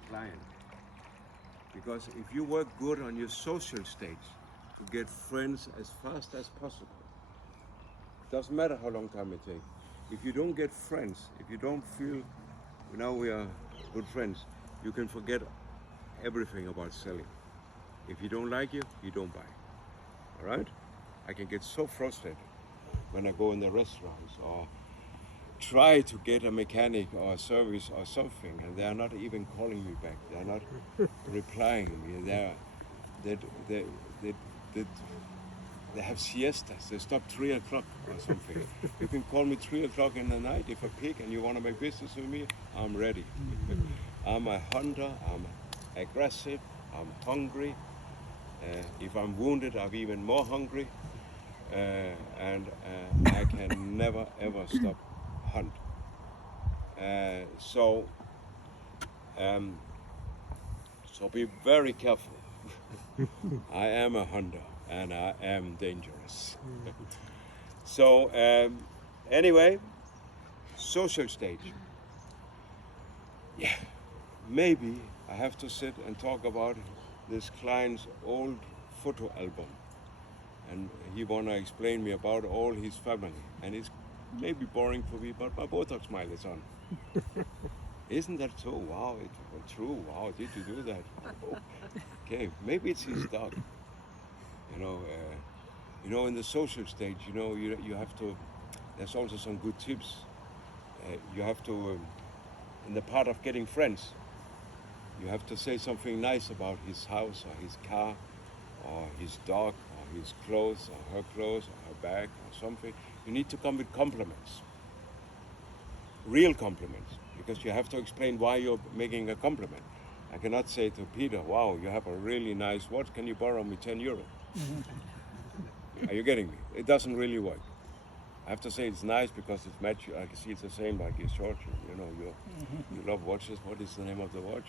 client. Because if you work good on your social stage to get friends as fast as possible, doesn't matter how long time it takes. If you don't get friends, if you don't feel, now we are good friends, you can forget everything about selling. If you don't like you don't buy. All right? I can get so frustrated when I go in the restaurants or try to get a mechanic or a service or something, and they are not even calling me back. They are not replying me. They have siestas. They stop 3 o'clock or something. You can call me 3 o'clock in the night if I pick and you want to make business with me. I'm ready. I'm a hunter. I'm aggressive. I'm hungry. If I'm wounded, I'm even more hungry. And I can never ever stop hunt. So be very careful. I am a hunter and I am dangerous. So anyway, social stage. Yeah, maybe I have to sit and talk about this client's old photo album. And he wanna explain me about all his family. And it's maybe boring for me, but my Botox smile is on. Isn't that so? Wow, it's true. Wow, did you do that? Oh, okay, maybe it's his dog. You know, in the social stage, you have to. There's also some good tips. You have to, in the part of getting friends, you have to say something nice about his house or his car, or his dog, or his clothes, or her clothes, or her bag, or something. You need to come with compliments. Real compliments, because you have to explain why you're making a compliment. I cannot say to Peter, wow, you have a really nice watch, can you borrow me 10 euro? Are you getting me? It doesn't really work. I have to say it's nice because it's match. I can see it's the same like his short. You love watches. What is the name of the watch?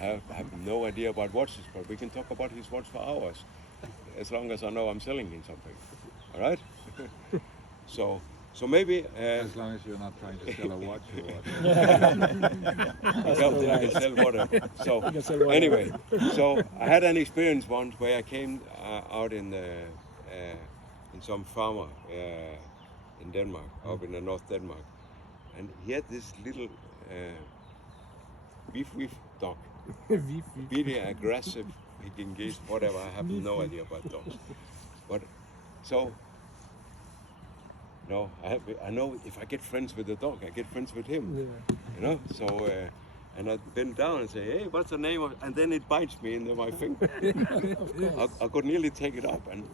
I have no idea about watches, but we can talk about his watch for hours, as long as I know I'm selling him something. All right? So maybe... as long as you're not trying to sell a watch or what. I can sell water. So anyway, so I had an experience once where I came out in some farmer in Denmark, up in the North Denmark. And he had this little beef dog. Really aggressive, picking geese, whatever. I have no idea about dogs. But so... No, I know if I get friends with the dog, I get friends with him. Yeah. So and I bend down and say, hey, what's the name of? And then it bites me into my finger. I could nearly take it up and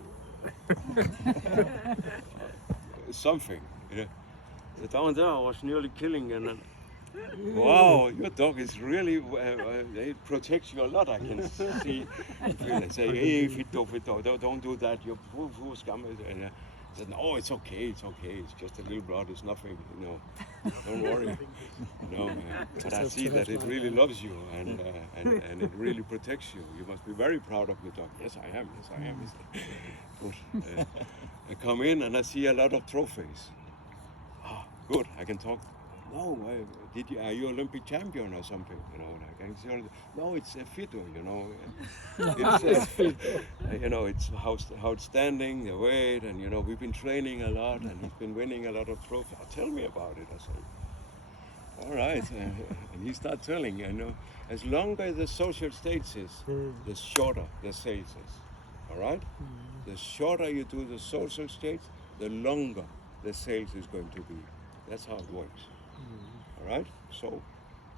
something. The down there I was nearly killing, and Wow, your dog is really, it protects you a lot, I can see. They say, hey, Fito, don't do that, you're scum. And I said, no, it's okay, it's just a little blood, it's nothing, don't worry. But I see that it really loves you and it really protects you. You must be very proud of your dog. Yes, I am. Good. I come in and I see a lot of trophies. Good, I can talk. No, are you Olympic champion or something? I can see no, it's a Fito, It's it's outstanding, the weight, and we've been training a lot, and he's been winning a lot of trophies. Tell me about it, I say. All right, and he starts telling, as longer the social states is, the shorter the sales is, all right? The shorter you do the social states, the longer the sales is going to be. That's how it works. All right? So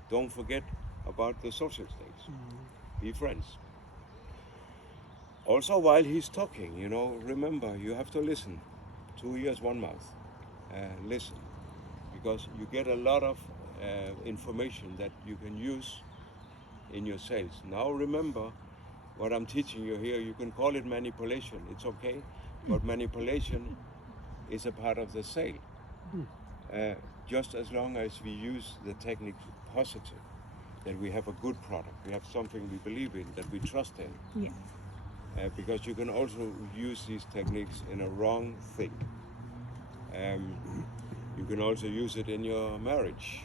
don't forget about the social states. Be friends. Also, while he's talking, remember, you have to listen. 2 ears, 1 mouth. Listen. Because you get a lot of information that you can use in your sales. Now remember, what I'm teaching you here, you can call it manipulation. It's okay. But manipulation is a part of the sale. Just as long as we use the technique positive, that we have a good product, we have something we believe in, that we trust in. Yeah. Because you can also use these techniques in a wrong thing. You can also use it in your marriage,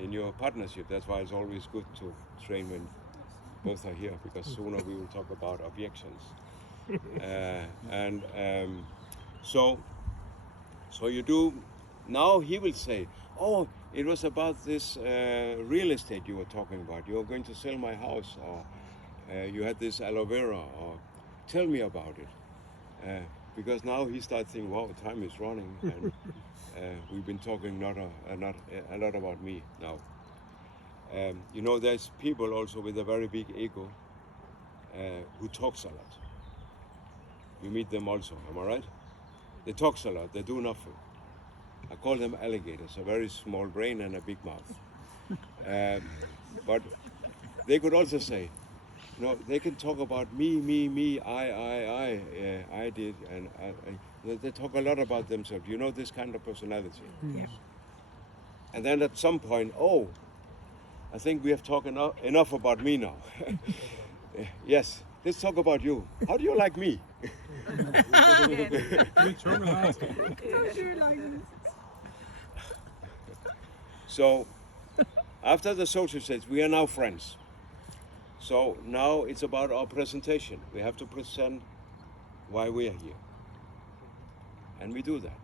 in your partnership. That's why it's always good to train when both are here, because sooner we will talk about objections. So you do. Now he will say, oh, it was about this real estate you were talking about. You were going to sell my house, or you had this aloe vera, or tell me about it. Because now he starts thinking, wow, time is running, and we've been talking a lot about me now. There's people also with a very big ego who talks a lot. You meet them also, am I right? They talk a lot, they do nothing. I call them alligators, a very small brain and a big mouth. But they could also say, they can talk about me, I did, and they talk a lot about themselves. This kind of personality. Yes. And then at some point, I think we have talked enough about me now. Yes, let's talk about you. How do you like me? So, after the social stage, we are now friends. So now it's about our presentation. We have to present why we are here. And we do that.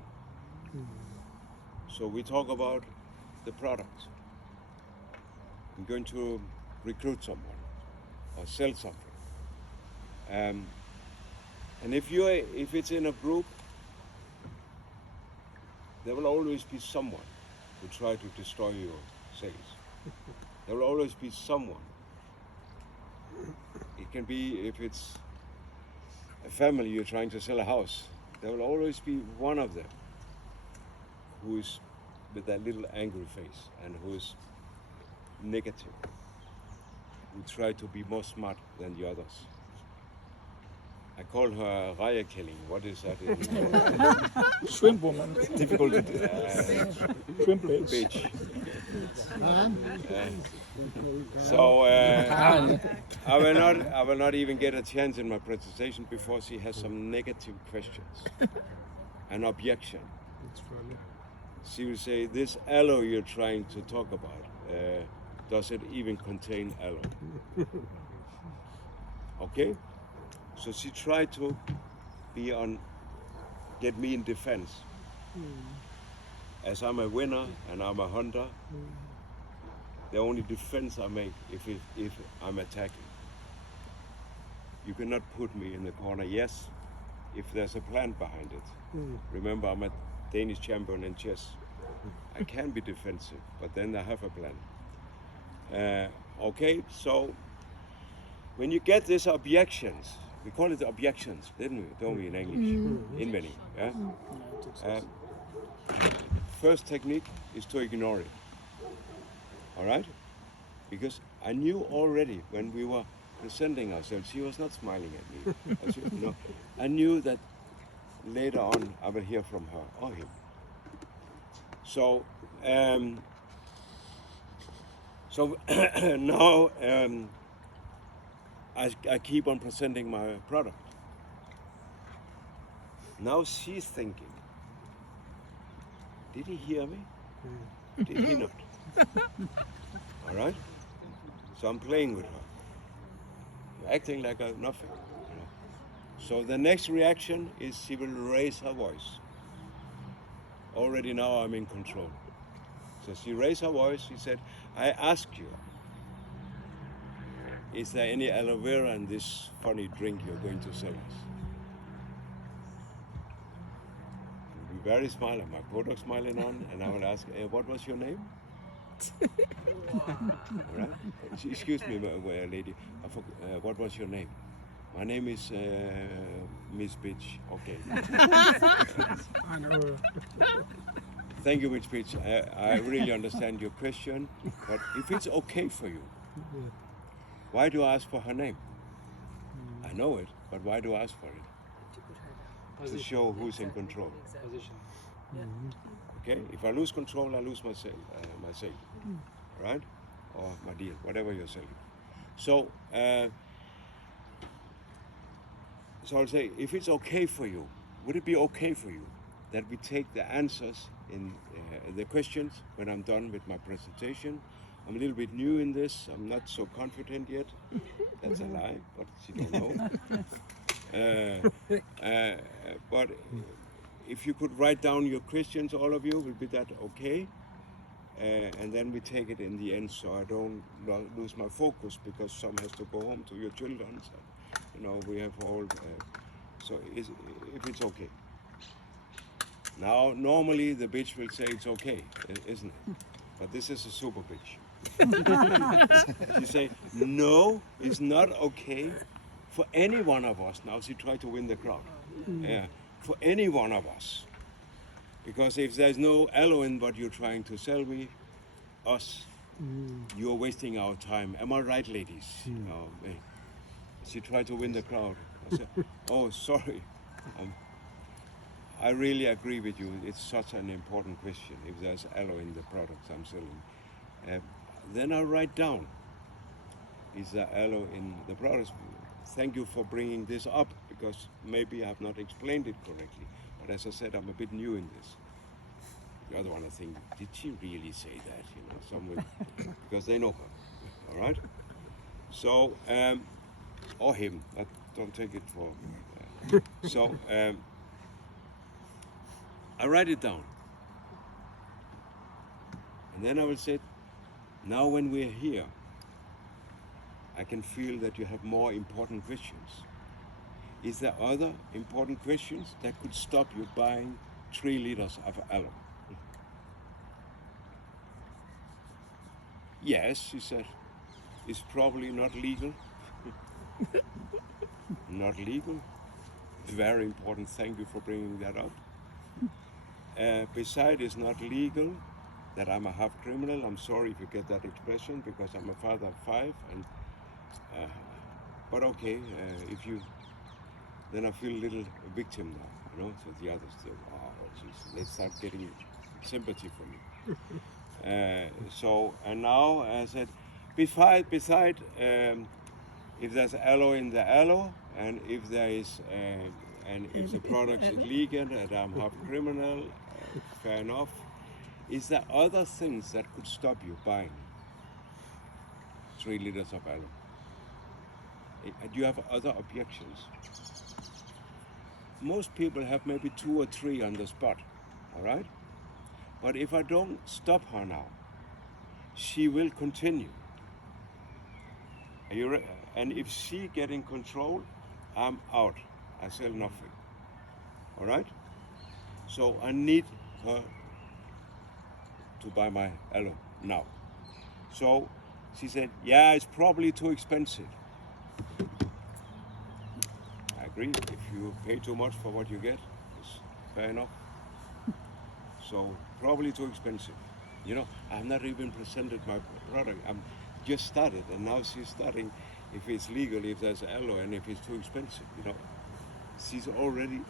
So we talk about the product. I'm going to recruit someone or sell something. And if it's in a group, there will always be someone who try to destroy your sales. There will always be someone. It can be, if it's a family you're trying to sell a house, there will always be one of them who is with that little angry face and who is negative, who try to be more smart than the others. I call her Raya killing. What is that? Shrimp woman. Difficult to do. Shrimp bitch. So I will not even get a chance in my presentation before she has some negative questions, an objection. She will say, this aloe you're trying to talk about, does it even contain aloe? Okay? So she tried to get me in defense. As I'm a winner and I'm a hunter, the only defense I make if I'm attacking. You cannot put me in the corner. Yes, if there's a plan behind it. Remember, I'm a Danish champion in chess. I can be defensive, but then I have a plan. Okay, so when you get these objections, we call it objections, don't we in English? In many, yeah? First technique is to ignore it. all right? Because I knew already when we were presenting ourselves, she was not smiling at me. I knew that later on I will hear from her or him. So, now I keep on presenting my product. Now she's thinking, did he hear me? Did he not? All right? So I'm playing with her, acting like I'm nothing. So the next reaction is she will raise her voice. Already now I'm in control. So she raised her voice, she said, I ask you, is there any aloe vera in this funny drink you're going to sell us? I'll be very smiling, my product smiling on, and I will ask, what was your name? All right? Excuse me, lady, what was your name? My name is Miss Bitch. Okay. I know. Thank you, Miss Bitch. I really understand your question, but if it's okay for you, why do I ask for her name? I know it, but why do I ask for it? To show who's in control. Okay? If I lose control, I lose my sale, right? Or my deal, whatever you're selling. So, so I'll say, if it's okay for you, would it be okay for you that we take the answers in the questions when I'm done with my presentation? I'm a little bit new in this. I'm not so confident yet. That's a lie, but you don't know. But if you could write down your questions, all of you, will be that okay? And then we take it in the end, so I don't lose my focus, because some has to go home to your children. So, we have all. So if it's okay. Now, normally the bitch will say it's okay, isn't it? But this is a super bitch. She say, no, it's not okay for any one of us. Now she tried to win the crowd. Yeah, for any one of us. Because if there's no aloe in what you're trying to sell me, you're wasting our time. Am I right, ladies? She tried to win the crowd. I said, oh, sorry. I really agree with you. It's such an important question. If there's aloe in the products I'm selling, then I write down, is there aloe in the products? Thank you for bringing this up, because maybe I have not explained it correctly. But as I said, I'm a bit new in this. The other one, I think, did she really say that? Because they know her. All right. So, or him. Don't take it for. So. I write it down. And then I will say, now when we're here, I can feel that you have more important questions. Is there other important questions that could stop you buying 3 liters of aloe? Yes, she said. It's probably not legal. Not legal. Very important. Thank you for bringing that up. Besides, it's not legal that I'm a half criminal. I'm sorry if you get that expression, because I'm a father of 5. But okay, if you, then I feel a little victim now, So the others say, "Wow, geez, let's start getting sympathy for me." And now I said, besides, if there's aloe in the aloe, and if there is, and if the product is legal and I'm half criminal, fair enough. Is there other things that could stop you buying 3 liters of aloe? Do you have other objections? Most people have maybe 2 or 3 on the spot, all right? But if I don't stop her now, she will continue. And if she get in control, I'm out. I sell nothing. All right? So I need her to buy my aloe now. So she said, yeah, it's probably too expensive. I agree. If you pay too much for what you get, it's fair enough. So probably too expensive. You know, I've not even presented my product. I'm just started, and now she's starting if it's legal, if there's alloy, and if it's too expensive. You know, she's already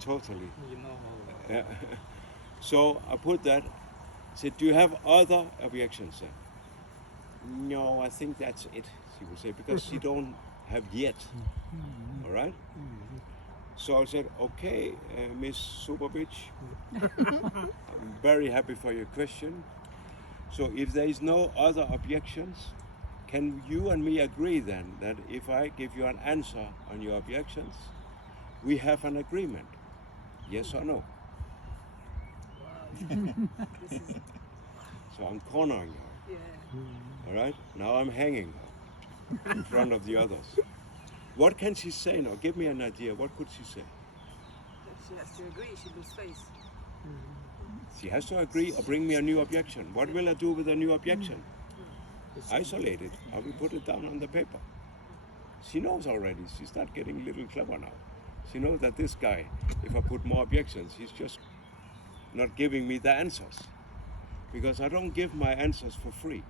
totally. You know. Yeah. So I put that. Said, do you have other objections, sir? No, I think that's it. She will say because she don't have yet. All right. So I said, okay, Miss Subovic, I'm very happy for your question. So if there is no other objections, can you and me agree then that if I give you an answer on your objections, we have an agreement? Yes or no? So I'm cornering her. Yeah. All right? Now I'm hanging her in front of the others. What can she say now? Give me an idea. What could she say? That she has to agree, she lose face. She has to agree or bring me a new objection. What will I do with a new objection? Isolate it. I will put it down on the paper. She knows already. She starts getting a little clever now. She knows that this guy, if I put more objections, he's just not giving me the answers. Because I don't give my answers for free.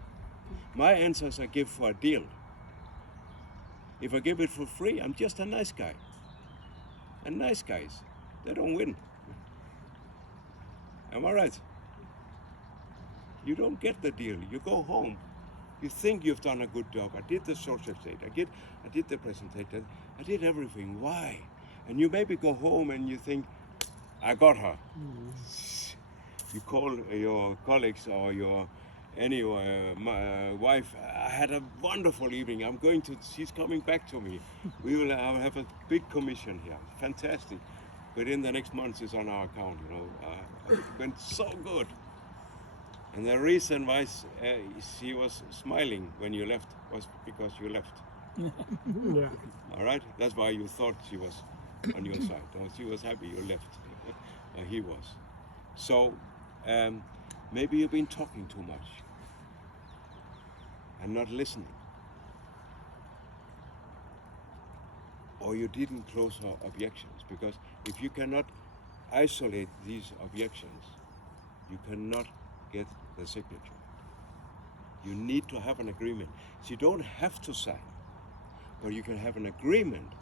My answers I give for a deal. If I give it for free, I'm just a nice guy. And nice guys, they don't win. Am I right? You don't get the deal. You go home. You think you've done a good job. I did the social state. I did the presentation. I did everything. Why? And you maybe go home and you think, I got her. You call your colleagues or your wife. I had a wonderful evening. She's coming back to me. We will have a big commission here. Fantastic. Within the next month is on our account. You know, it went so good. And the reason why she was smiling when you left was because you left. Yeah. All right. That's why you thought she was on your side. No, she was happy you left. Or he was. So maybe you've been talking too much and not listening. Or you didn't close her objections, because if you cannot isolate these objections, you cannot get the signature. You need to have an agreement. She don't have to sign, but you can have an agreement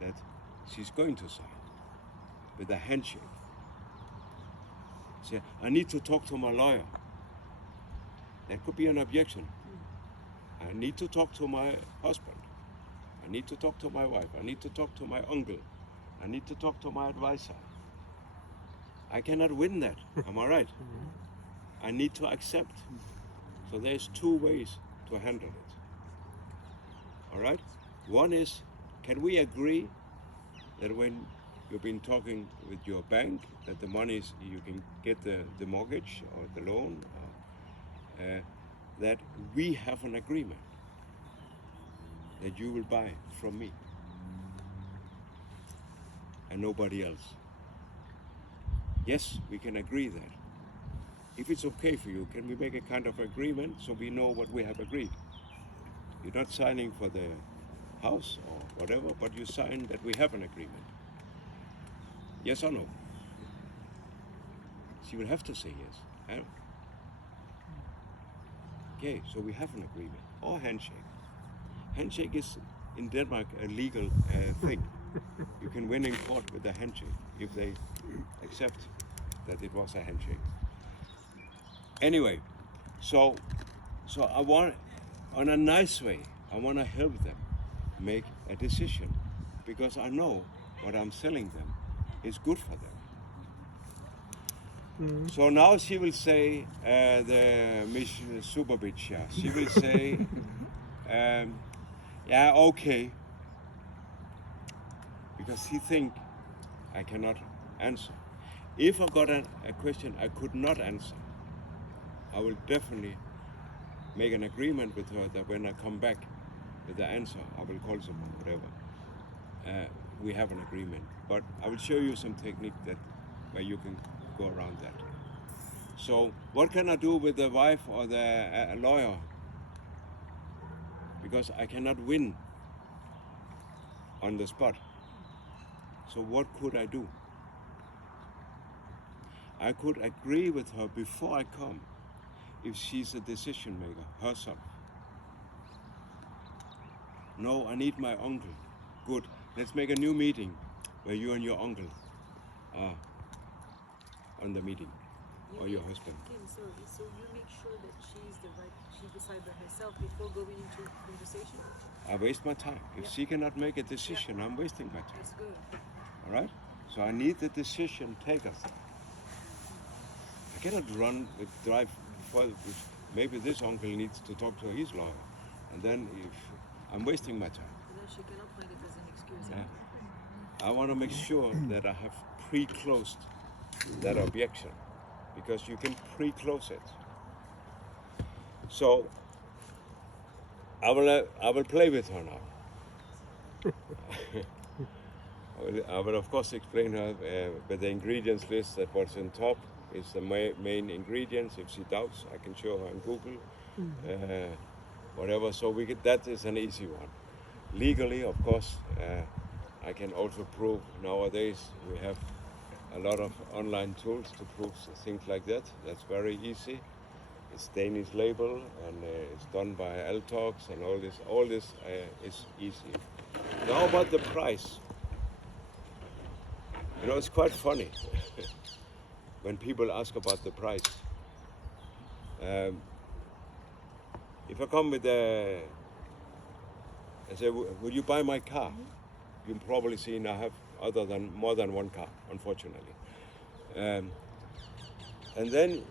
that she's going to sign with a handshake. Say, I need to talk to my lawyer. That could be an objection. I need to talk to my husband. I need to talk to my wife. I need to talk to my uncle. I need to talk to my advisor. I cannot win that. Am I right? I need to accept. So there's two ways to handle it. All right? One is, can we agree that when you've been talking with your bank, that the money is, you can get the mortgage or the loan, that we have an agreement that you will buy from me and nobody else. Yes, we can agree that. If it's okay for you, can we make a kind of agreement so we know what we have agreed? You're not signing for the house or whatever, but you sign that we have an agreement. Yes or no? She will have to say yes. Huh? Okay, so we have an agreement. Or handshake. Handshake is in Denmark a legal thing. You can win in court with a handshake if they accept that it was a handshake. Anyway, so I want, on a nice way, I want to help them make a decision, because I know what I'm selling them is good for them. So now she will say, the Miss Subovic, she will say, yeah, okay, because he think I cannot answer. If I got a question I could not answer, I will definitely make an agreement with her that when I come back with the answer, I will call someone, whatever. We have an agreement, but I will show you some technique where you can go around that. So what can I do with the wife or the lawyer? Because I cannot win on the spot. So what could I do? I could agree with her before I come if she's a decision maker herself. No, I need my uncle. Good, let's make a new meeting where you and your uncle are on the meeting, or your husband. Kim, sorry, so you make sure that she decides by herself before going into conversation? I waste my time. If she cannot make a decision, I'm wasting my time. That's good. All right? So I need the decision takers. I cannot drive further. Maybe this uncle needs to talk to his lawyer. And then if I'm wasting my time. And then she cannot find it as an excuse. Yeah. I want to make sure that I have pre-closed that objection, because you can pre-close it. So I will play with her now. I will of course explain her with the ingredients list that what's on top is the main ingredients. If she doubts, I can show her on Google, whatever. So that is an easy one. Legally, of course, I can also prove nowadays we have a lot of online tools to prove things like that. That's very easy. It's Danish label and it's done by Altox and all this. All this is easy. Now about the price. You know, it's quite funny when people ask about the price. If I come with I say, would you buy my car? You've probably seen I have more than one car, unfortunately. And then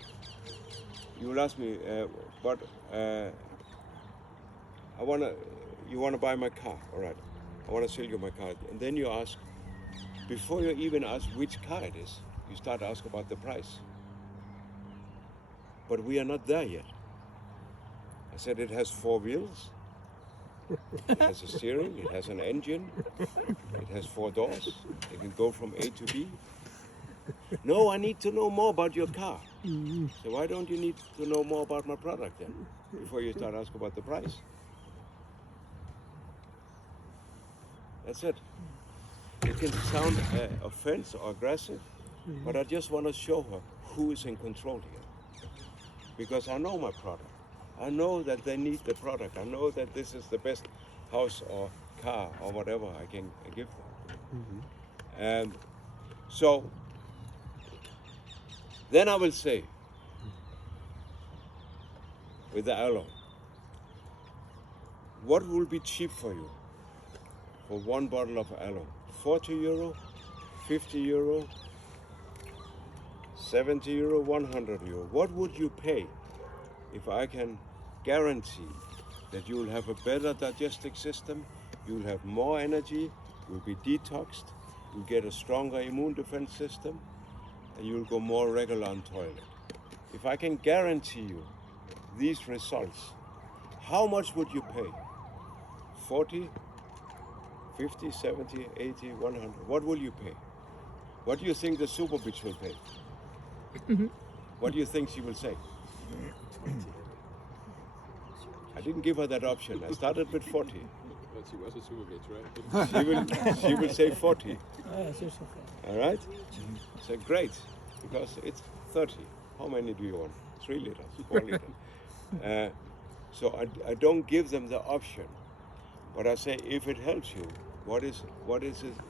you will ask me, you wanna buy my car? All right, I wanna sell you my car. And then you ask, before you even ask which car it is, you start asking about the price. But we are not there yet. I said it has 4 wheels, it has a steering, it has an engine, it has 4 doors, it can go from A to B. No, I need to know more about your car. So why don't you need to know more about my product then, before you start asking about the price? That's it. It can sound offensive or aggressive, but I just want to show her who is in control here. Because I know my product. I know that they need the product. I know that this is the best house or car or whatever I can give them. And so then I will say, with the alloy, what will be cheap for you for 1 bottle of alloy? 40 euro, 50 euro, 70 euro, 100 euro. What would you pay if I can guarantee that you will have a better digestive system, you will have more energy, you will be detoxed, you will get a stronger immune defense system, and you will go more regular on toilet? If I can guarantee you these results, how much would you pay? 40, 50, 70, 80, 100. What will you pay? What do you think the super bitch will pay? What do you think she will say? I didn't give her that option. I started with 40. But she was a super bitch, right? She will say 40. All right? So great, because it's 30. How many do you want? 3 liters, 4 liters. So I don't give them the option, but I say, if it helps you, what is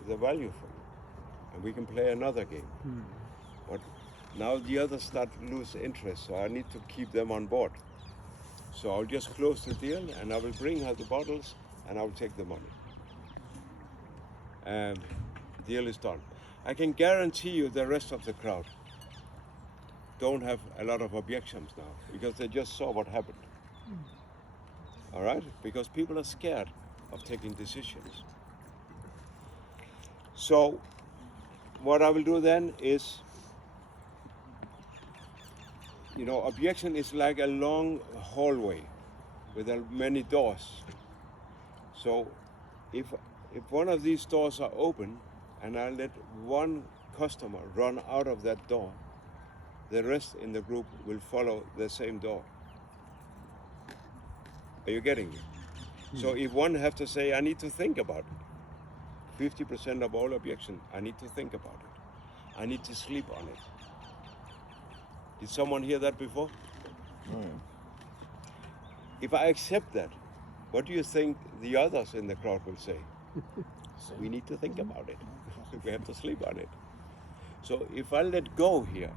the value for you? And we can play another game. But now the others start to lose interest, so I need to keep them on board. So I'll just close the deal, and I will bring her the bottles, and I will take the money. Deal is done. I can guarantee you the rest of the crowd don't have a lot of objections now, because they just saw what happened. All right? Because people are scared of taking decisions. So what I will do then is, you know, objection is like a long hallway with many doors. So if one of these doors are open and I let one customer run out of that door, the rest in the group will follow the same door. Are you getting me? So if one have to say, I need to think about it, 50% of all objections, I need to think about it. I need to sleep on it. Did someone hear that before? If I accept that, what do you think the others in the crowd will say? We need to think about it. We have to sleep on it. So if I let go here,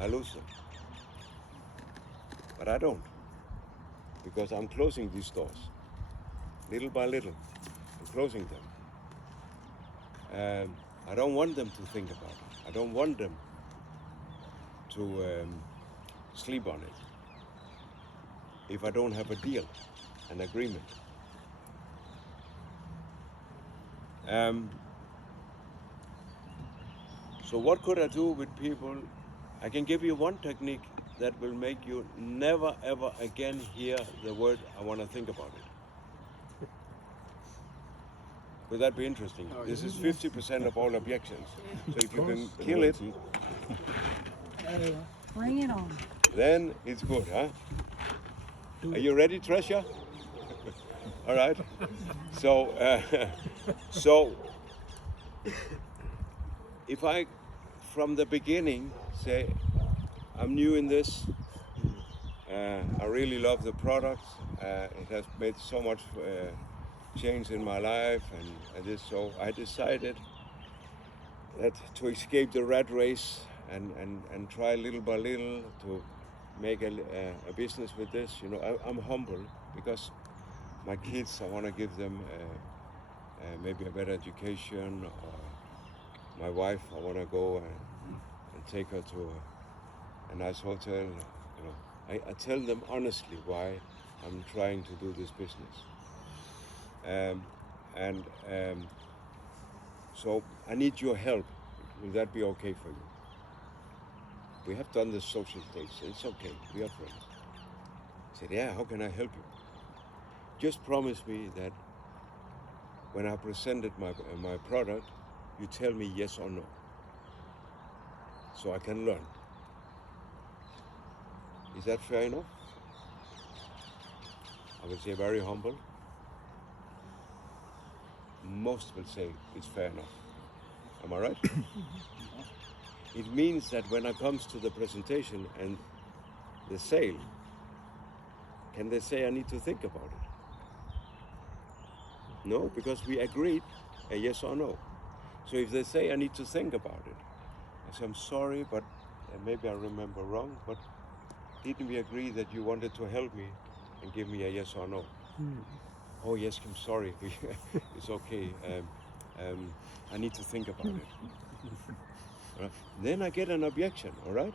I lose them. But I don't, because I'm closing these doors, little by little. I'm closing them. I don't want them to think about it. I don't want them to sleep on it if I don't have a deal, an agreement. So what could I do with people? I can give you one technique that will make you never ever again hear the word I want to think about it. Would that be interesting? This is 50% of all objections. So if you can kill it, Bring it on. then it's good, huh? Are you ready, Treasure? All right. So, so if I, from the beginning, say, I'm new in this, I really love the product, it has made so much change in my life, and this, so I decided that to escape the rat race and try little by little to make a business with this. You know, I'm humble because my kids, I want to give them maybe a better education, or my wife, I want to go and take her to a nice hotel. You know, I tell them honestly why I'm trying to do this business. So I need your help. Will that be okay for you? We have done the social stage, so it's okay, we are friends. I said, yeah, how can I help you? Just promise me that when I presented my product, you tell me yes or no, so I can learn. Is that fair enough? I will say very humble. Most will say it's fair enough. Am I right? It means that when it comes to the presentation and the sale, can they say I need to think about it? No, because we agreed a yes or no. So if they say I need to think about it, I say I'm sorry, but maybe I remember wrong, but didn't we agree that you wanted to help me and give me a yes or no? Oh yes, I'm sorry, it's okay. I need to think about it. Right? Then I get an objection, all right?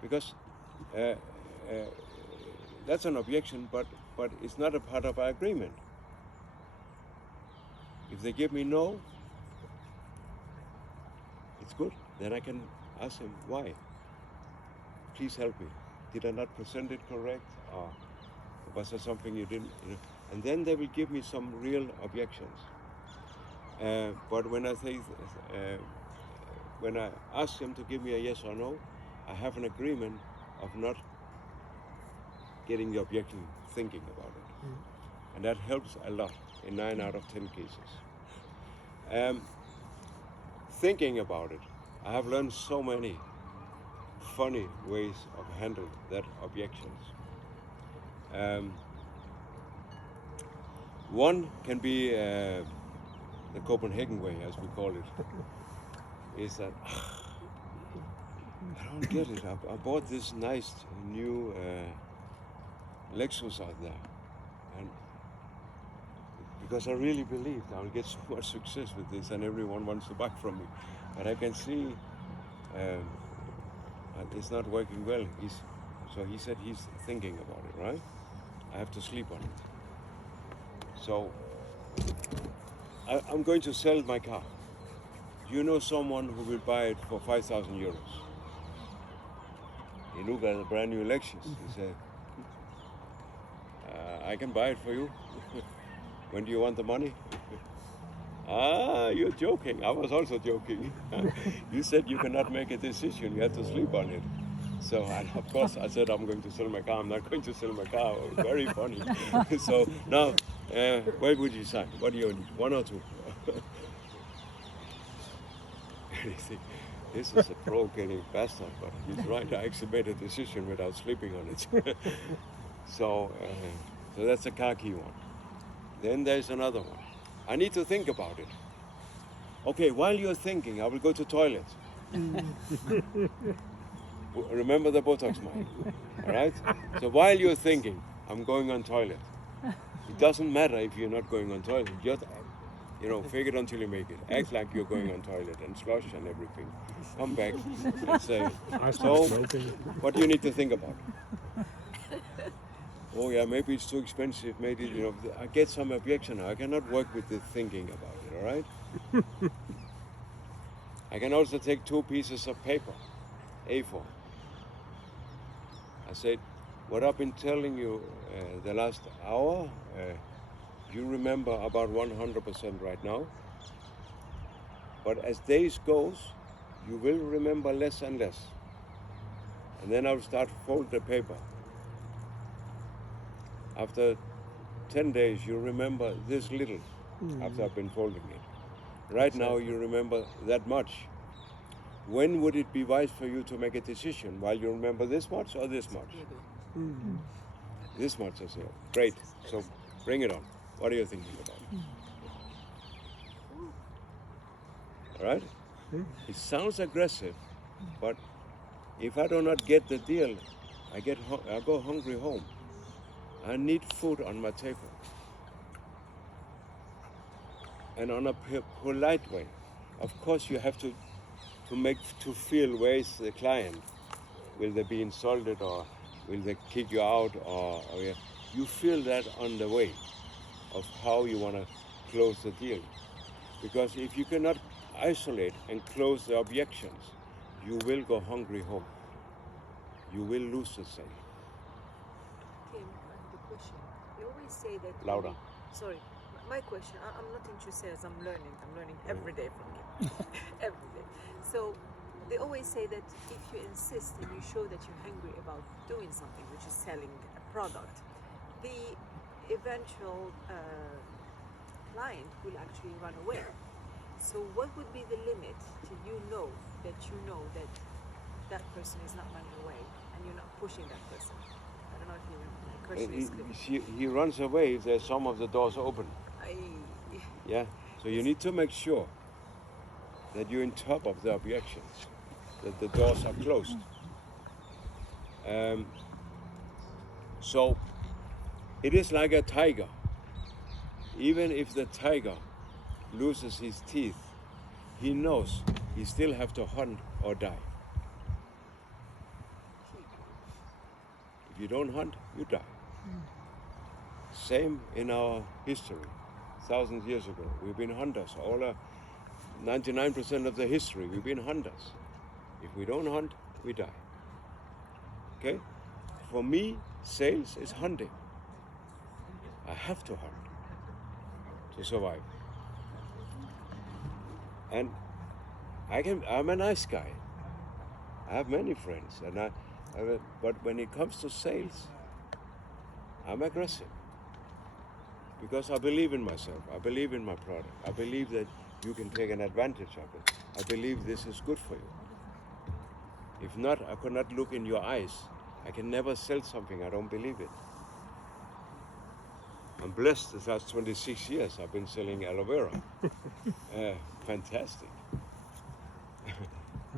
Because that's an objection, but it's not a part of our agreement. If they give me no, it's good. Then I can ask them why. Please help me. Did I not present it correct? Or was there something you didn't? You know? And then they will give me some real objections. But when I say, when I ask them to give me a yes or no, I have an agreement of not getting the objection, thinking about it. And that helps a lot in 9 out of 10 cases. Thinking about it, I have learned so many funny ways of handling that objections. One can be the Copenhagen way, as we call it, is that I don't get it. I bought this nice new Lexus out there, and because I really believed I'll get so much success with this, and everyone wants to buy from me, but I can see it's not working well. So he said he's thinking about it, right? I have to sleep on it. So I'm going to sell my car. Do you know someone who will buy it for 5,000 euros? He looked at a brand new Lexus. He said, I can buy it for you. When do you want the money? You're joking. I was also joking. You said you cannot make a decision. You have to sleep on it. So, of course, I said I'm going to sell my car. I'm not going to sell my car. Very funny. So now, where would you sign? What do you need? 1 or 2? This is a provocating bastard, but he's right. I actually made a decision without sleeping on it. So that's a car key one. Then there's another one. I need to think about it. Okay, while you're thinking, I will go to toilet. Remember the Botox mind, all right? So while you're thinking, I'm going on toilet. It doesn't matter if you're not going on toilet. Just, fake it until you make it. Act like you're going on toilet and flush and everything. Come back and say, so what do you need to think about? Oh yeah, maybe it's too expensive. Maybe, I get some objection. I cannot work with the thinking about it, all right? I can also take 2 pieces of paper, A4. I said, what I've been telling you the last hour, you remember about 100% right now. But as days goes, you will remember less and less. And then I'll start to fold the paper. After 10 days, you remember this little after I've been folding it. Right now, you remember that much. When would it be wise for you to make a decision? While you remember this much or this much? This much, I said. Great. So bring it on. What are you thinking about? All right? It sounds aggressive, but if I do not get the deal, I go hungry home. I need food on my table. And on a polite way. Of course, you have to feel where is the client. Will they be insulted or will they kick you out? Or you feel that on the way of how you want to close the deal. Because if you cannot isolate and close the objections, you will go hungry home. You will lose the sale. Kim, I have a question. You always say that... Louder. Sorry. My question, I'm not into sales, I'm learning every day from you. Every day. So they always say that if you insist and you show that you're hungry about doing something, which is selling a product, the eventual client will actually run away. So what would be the limit till you know that person is not running away and you're not pushing that person? I don't know if my question is clear. He runs away if there's some of the doors open. Yeah, so you need to make sure that you're on top of the objections, that the doors are closed. So it is like a tiger. Even if the tiger loses his teeth, he knows he still have to hunt or die. If you don't hunt, you die. Same in our history. Thousands of years ago, we've been hunters. 99% of the history, we've been hunters. If we don't hunt, we die. Okay? For me, sales is hunting. I have to hunt to survive. And I'm a nice guy. I have many friends, but when it comes to sales, I'm aggressive. Because I believe in myself, I believe in my product, I believe that you can take an advantage of it. I believe this is good for you. If not, I could not look in your eyes. I can never sell something I don't believe in. I'm blessed the last 26 years I've been selling aloe vera. Fantastic.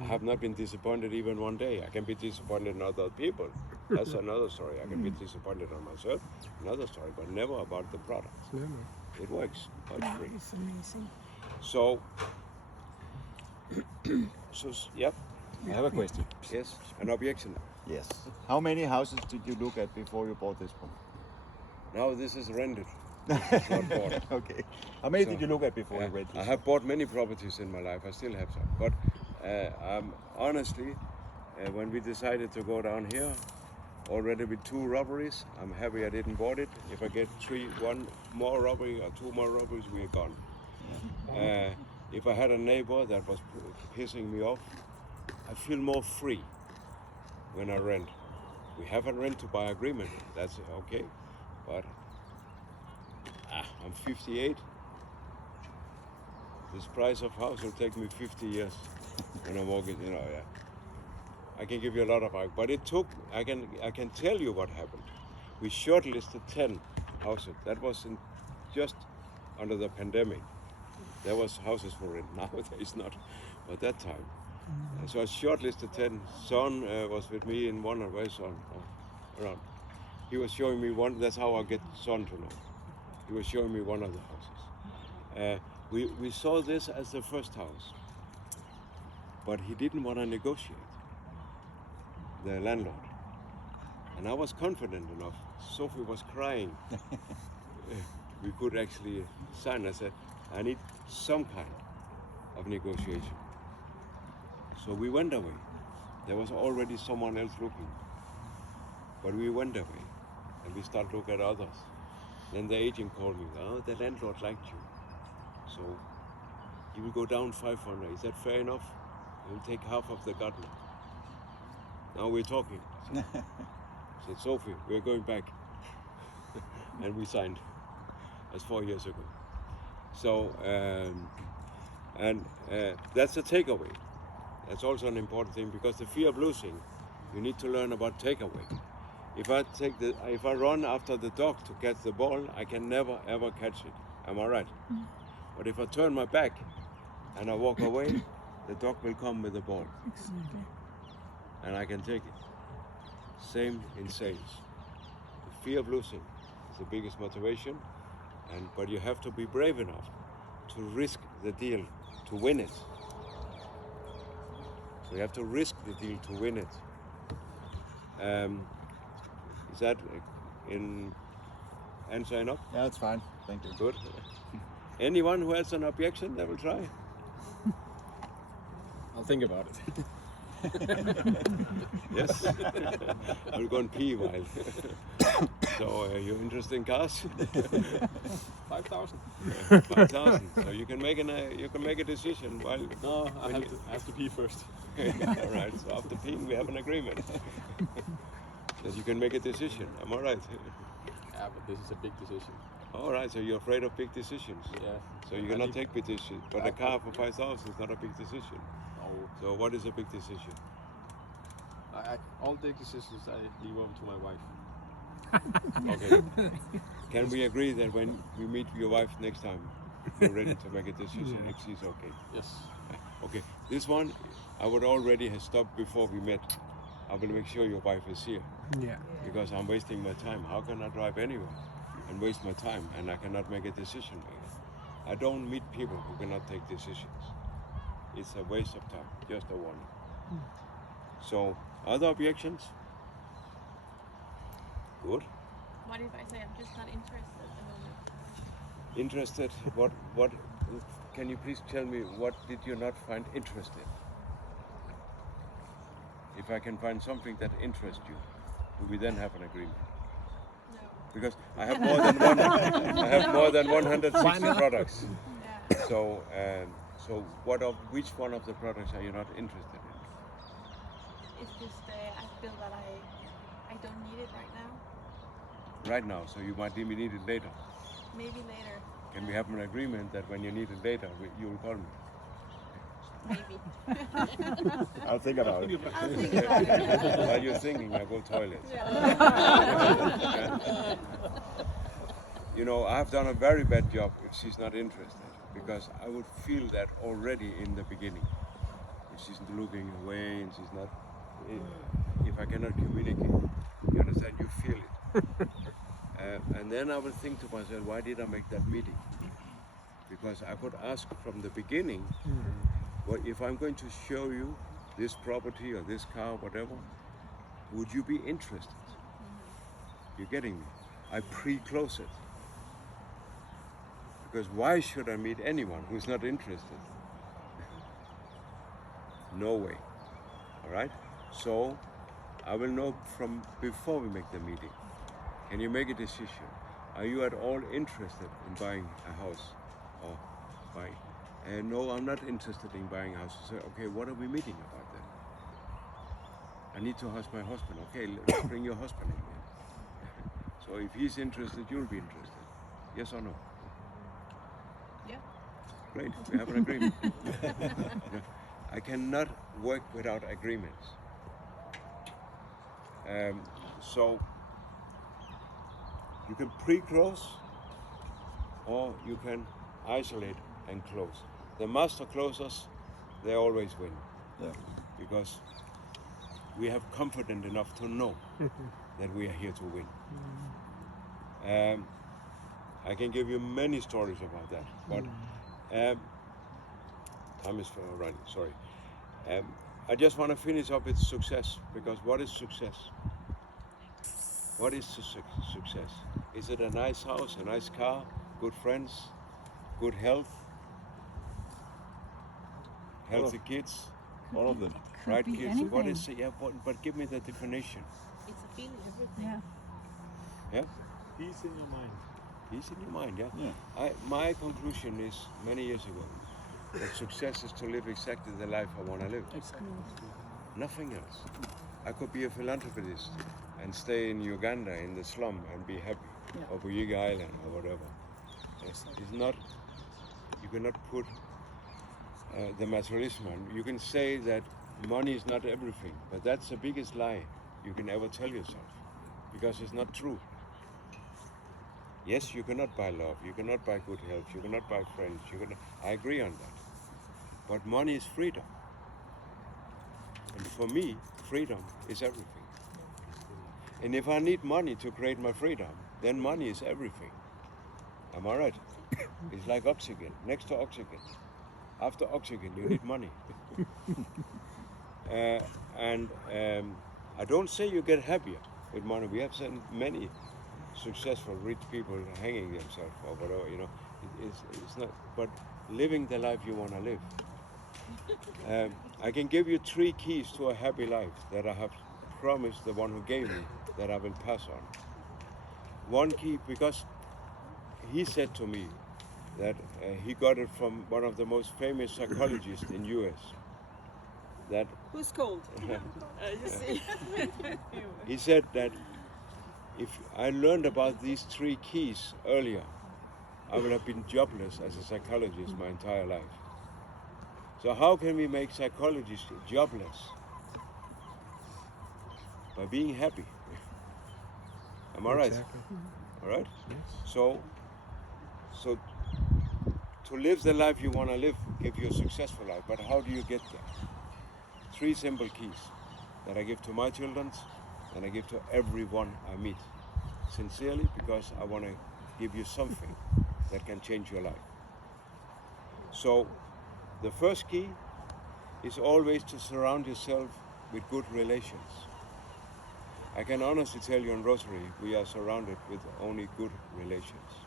I have not been disappointed even one day. I can be disappointed in other people. That's another story. I can be disappointed on myself, another story, but never about the product. It works. It's free. It's amazing. So, yep. I have a question. Yes, an objection. Yes. How many houses did you look at before you bought this one? Now this is rented. It's not bought. Okay. How many did you look at before you rented? I have bought many properties in my life. I still have some. But honestly, when we decided to go down here, already with 2 robberies, I'm happy I didn't bought it. If I get 1 more robbery or 2 more robberies, we're gone. If I had a neighbor that was pissing me off, I feel more free when I rent. We have a rent to buy agreement. That's okay. But I'm 58. This price of house will take me 50 years when I mortgage, yeah. I can give you a lot of arguments, but it took, I can tell you what happened. We shortlisted 10 houses. That was just under the pandemic. There was houses for rent. Now there is not, but that time. So I shortlisted 10. Son was with me in one of my son around. He was showing me one. That's how I get Son to know. He was showing me one of the houses. We saw this as the first house, but he didn't want to negotiate, the landlord. And I was confident enough. Sophie was crying. We could actually sign. I said, I need some kind of negotiation. So we went away. There was already someone else looking. But we went away and we started to look at others. Then the agent called me, oh, the landlord liked you. So he will go down 500. Is that fair enough? He will take half of the garden. Now we're talking. I said, Sophie, we're going back. And we signed. That's 4 years ago. So, that's a takeaway. That's also an important thing, because the fear of losing, you need to learn about takeaway. If I run after the dog to catch the ball, I can never ever catch it. Am I right? But if I turn my back and I walk away, the dog will come with the ball. And I can take it. Same in sales. The fear of losing is the biggest motivation, but you have to be brave enough to risk the deal to win it. So you have to risk the deal to win it. Is that in answer enough? Yeah, that's fine. Thank you. Good. Anyone who has an objection, they will try. I'll think about it. Yes. I'll go and pee while. So you're interested in cars? 5,000. 5,000. So you can make a decision while. No, I have to pee first. All right. So after peeing, we have an agreement that you can make a decision. Am I right? Yeah, but this is a big decision. All right. So you're afraid of big decisions. Yeah. So you cannot take big decisions. But a car for 5,000 is not a big decision. No. So what is a big decision? All big decisions I leave over to my wife. Okay. Can we agree that when we meet your wife next time, you're ready to make a decision if she's okay? Yes. Okay. This one, I would already have stopped before we met. I will make sure your wife is here. Yeah. Because I'm wasting my time. How can I drive anywhere and waste my time and I cannot make a decision? I don't meet people who cannot take decisions. It's a waste of time, just a warning. So, other objections? Good. What if I say I'm just not interested at the moment? Interested? What? Can you please tell me what did you not find interesting? If I can find something that interests you, do we then have an agreement? No. Because I have more than one. I have more than 160 products. Yeah. So, which one of the products are you not interested in? It's just I feel that I don't need it right now. Right now, so you might even need it later. Maybe later. Can we have an agreement that when you need it later, you will call me? Maybe. I'll think about it. I'll think about it. While you're thinking, I go toilet. You know, I've done a very bad job if she's not interested, because I would feel that already in the beginning. If she's looking away and she's not, if I cannot communicate, you understand, you feel it. And then I will think to myself, why did I make that meeting? Because I could ask from the beginning, well, if I'm going to show you this property or this car, whatever, would you be interested? You're getting me? I pre-close it. Because why should I meet anyone who's not interested? No way. All right? So I will know from before we make the meeting. Can you make a decision? Are you at all interested in buying a house or buying? No, I'm not interested in buying a house. So, okay, what are we meeting about then? I need to ask my husband. Okay, let's bring your husband in here. So if he's interested, you'll be interested. Yes or no? Yeah. great. We have an agreement. I cannot work without agreements. So you can pre-close or you can isolate and close. The master closers, they always win. Yeah. Because we have confidence enough to know that we are here to win. I can give you many stories about that, but time is running, sorry. I just want to finish up with success, because what is success? What is success? Is it a nice house, a nice car, good friends, good health, healthy kids? All of them. Right, be kids? What anything. is it? Yeah, but give me the definition. It's a feeling, everything. Yeah. Yeah? Peace in your mind. Peace in your mind, yeah? Yeah. My conclusion is, many years ago, that success is to live exactly the life I want to live. Exactly. Nothing else. I could be a philanthropist and stay in Uganda in the slum and be happy, or Buyiga Island or whatever. It's not, you cannot put the materialism on. You can say that money is not everything, but that's the biggest lie you can ever tell yourself, because it's not true. Yes, you cannot buy love, you cannot buy good health, you cannot buy friends, I agree on that. But money is freedom. And for me, freedom is everything. And if I need money to create my freedom, then money is everything. Am I right? It's like oxygen, next to oxygen. After oxygen, you need money. I don't say you get happier with money. We have seen many successful rich people hanging themselves or whatever, you know. It's not, but living the life you want to live. I can give you 3 keys to a happy life that I have promised the one who gave me that I will pass on. One key, because he said to me that he got it from one of the most famous psychologists in US. That Who's cold? You see. he said that if I learned about these 3 keys earlier, I would have been jobless as a psychologist my entire life. So how can we make psychologists jobless? By being happy. Am I right? All right? So to live the life you want to live, give you a successful life, but how do you get there? 3 simple keys that I give to my children and I give to everyone I meet. Sincerely, because I want to give you something that can change your life. So the first key is always to surround yourself with good relations. I can honestly tell you in Rotary, we are surrounded with only good relations.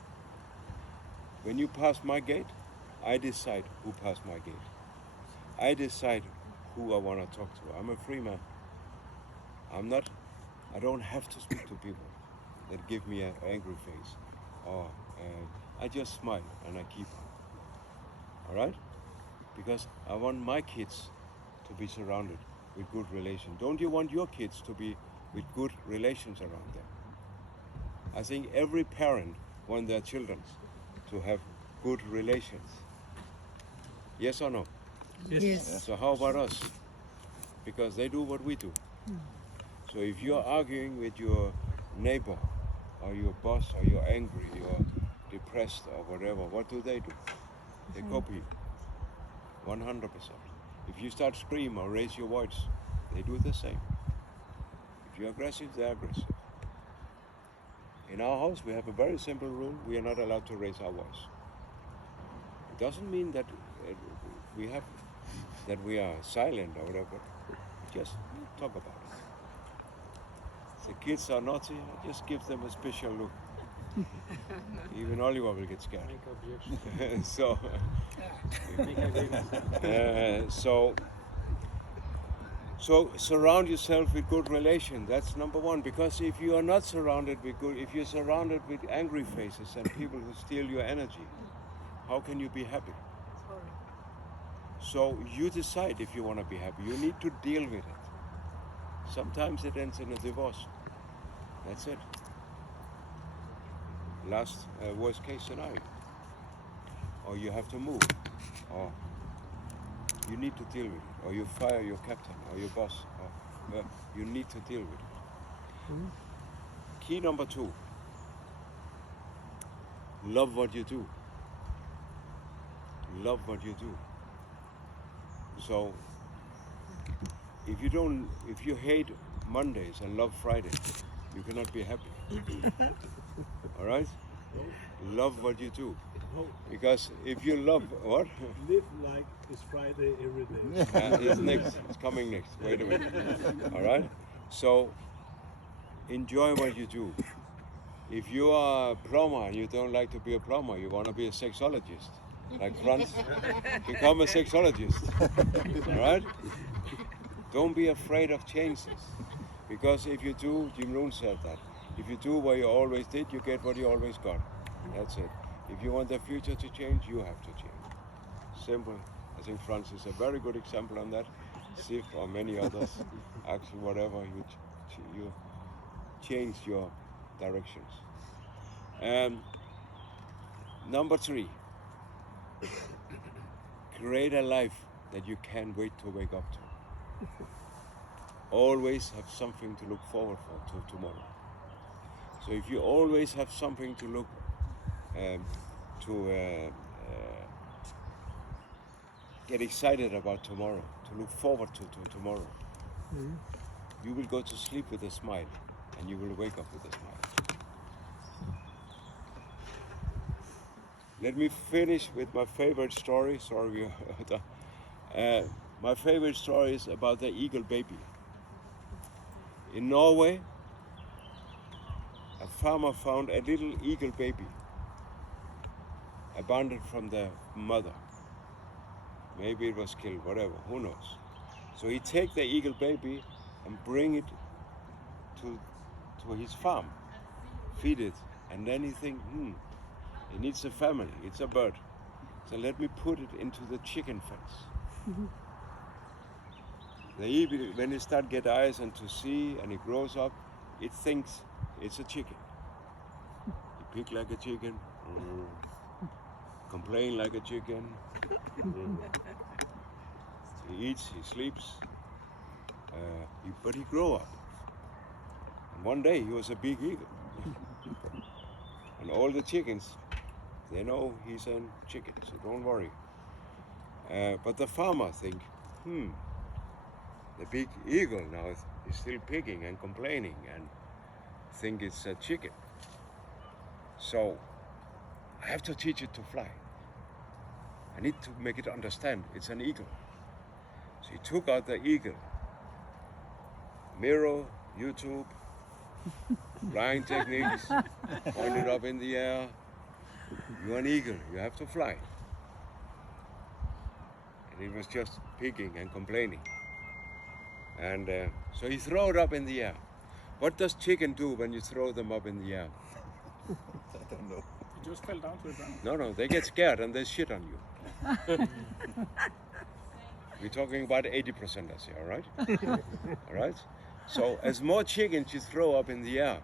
When you pass my gate, I decide who passed my gate. I decide who I want to talk to. I'm a free man. I don't have to speak to people that give me an angry face. Or I just smile and I keep on. All right? Because I want my kids to be surrounded with good relations. Don't you want your kids to be with good relations around them? I think every parent wants their children to have good relations. Yes or no? Yes. So how about us? Because they do what we do. So if you're arguing with your neighbor or your boss, or you're angry, you're depressed or whatever, what do? They copy you. 100%. If you start scream or raise your voice, they do the same. If you're aggressive, they're aggressive. In our house, we have a very simple rule: we are not allowed to raise our voice. It doesn't mean that we are silent or whatever. Just talk about it. If the kids are naughty, I just give them a special look. Even Oliver will get scared. So surround yourself with good relations. That's number one. Because if you are not surrounded with if you're surrounded with angry faces and people who steal your energy, how can you be happy? So you decide if you want to be happy. You need to deal with it. Sometimes it ends in a divorce. That's it. Last worst case scenario. or you have to move, or you need to deal with it, or you fire your captain or your boss, or you need to deal with it. Key number 2, love what you do. Love what you do. So if you hate Mondays and love Fridays, you cannot be happy. All right? Love what you do. Because if you love what? Live like it's Friday every day. It's next. It's coming next. Wait a minute. All right? So enjoy what you do. If you are a plumber and you don't like to be a plumber, you want to be a sexologist, like Franz, become a sexologist. All right? Don't be afraid of changes. Because if you do, Jim Rohn said that, if you do what you always did, you get what you always got. That's it. If you want the future to change, you have to change. Simple. I think Franz is a very good example on that. Sif or many others, actually whatever, you change your directions. Number 3, create a life that you can't wait to wake up to. Always have something to look forward to tomorrow. So if you always have something to look get excited about tomorrow, to look forward to tomorrow, you will go to sleep with a smile and you will wake up with a smile. Let me finish with my favorite story. Sorry, my favorite story is about the eagle baby. In Norway, a farmer found a little eagle baby abandoned from the mother. Maybe it was killed, whatever, who knows. So he take the eagle baby and bring it to his farm, feed it, and then he think, it needs a family, it's a bird. So let me put it into the chicken fence. The eagle, when it start get eyes and to see and it grows up, it thinks it's a chicken. It pick like a chicken, complain like a chicken. He eats, he sleeps, but he grow up. And one day he was a big eagle. And all the chickens, they know he's a chicken, so don't worry. But the farmer think, the big eagle now is still picking and complaining and think it's a chicken. So I have to teach it to fly. I need to make it understand it's an eagle. So he took out the eagle, mirror, YouTube, flying techniques, pointed up in the air. You're an eagle, you have to fly. And he was just picking and complaining. And so he threw it up in the air. What does chicken do when you throw them up in the air? I don't know. It just fell down to the ground. No, they get scared and they shit on you. We're talking about 80%ers here, all right? All right? So as more chickens you throw up in the air,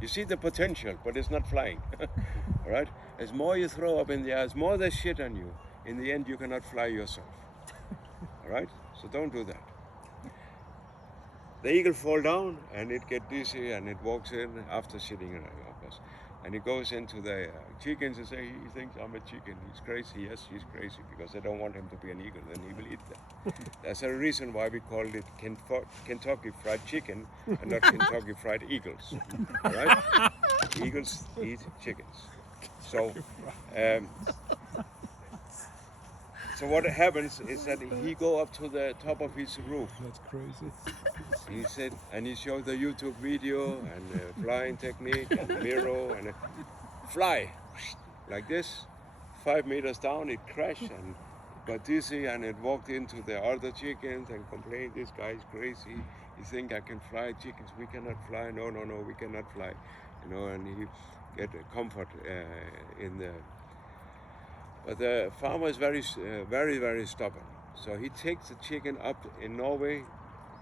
you see the potential, but it's not flying. All right? As more you throw up in the air, as more they shit on you, in the end you cannot fly yourself. All right? So don't do that. The eagle fall down and it get dizzy and it walks in after shitting, of course. And he goes into the chickens and say, he thinks I'm a chicken. He's crazy. Yes, he's crazy because they don't want him to be an eagle. Then he will eat them. That's a reason why we called it Kentucky Fried Chicken and not Kentucky Fried Eagles. All right? Eagles eat chickens. So, so what happens is that he go up to the top of his roof. That's crazy. He said, and he showed the YouTube video and flying technique and mirror and fly like this. 5 meters down, it crashed and got dizzy and it walked into the other chickens and complained, this guy is crazy. You think I can fly chickens? We cannot fly. No, we cannot fly. You know, and he get comfort in the. But the farmer is very stubborn. So he takes the chicken up in Norway.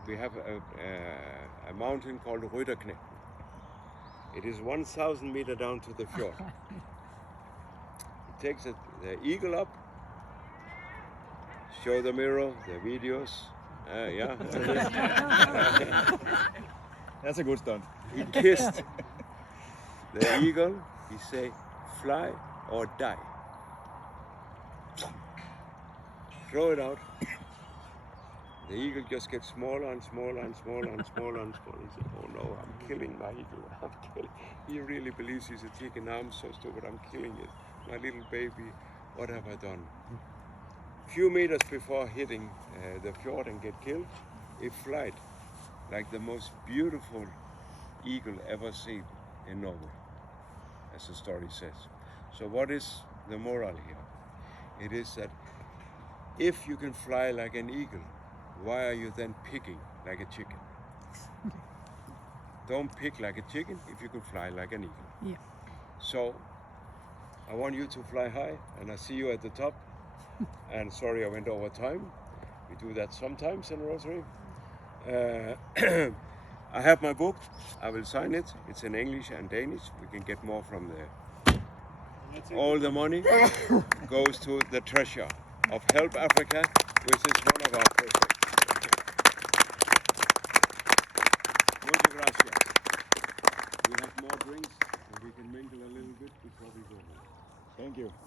We have a mountain called Rotary. It is 1,000 meters down to the fjord. He takes the eagle up, show the mirror, the videos. Yeah. That's a good stunt. He kissed the eagle. He say, fly or die. Throw it out. The eagle just gets smaller and smaller and smaller and smaller and smaller. He said, oh no, I'm killing my eagle. I'm killing. He really believes he's a chicken. I'm so stupid, I'm killing it. My little baby, what have I done? Few meters before hitting the fjord and get killed, it flight like the most beautiful eagle ever seen in Norway, as the story says. So what is the moral here? It is that if you can fly like an eagle, why are you then picking like a chicken? Don't pick like a chicken if you can fly like an eagle. Yeah. So I want you to fly high, and I see you at the top. And sorry I went over time. We do that sometimes in Rotary. I have my book. I will sign it. It's in English and Danish. We can get more from there. All the money goes to the treasure of Help Africa, which is one of our projects. Muchas gracias. We have more drinks and we can mingle a little bit before we go home. Thank you.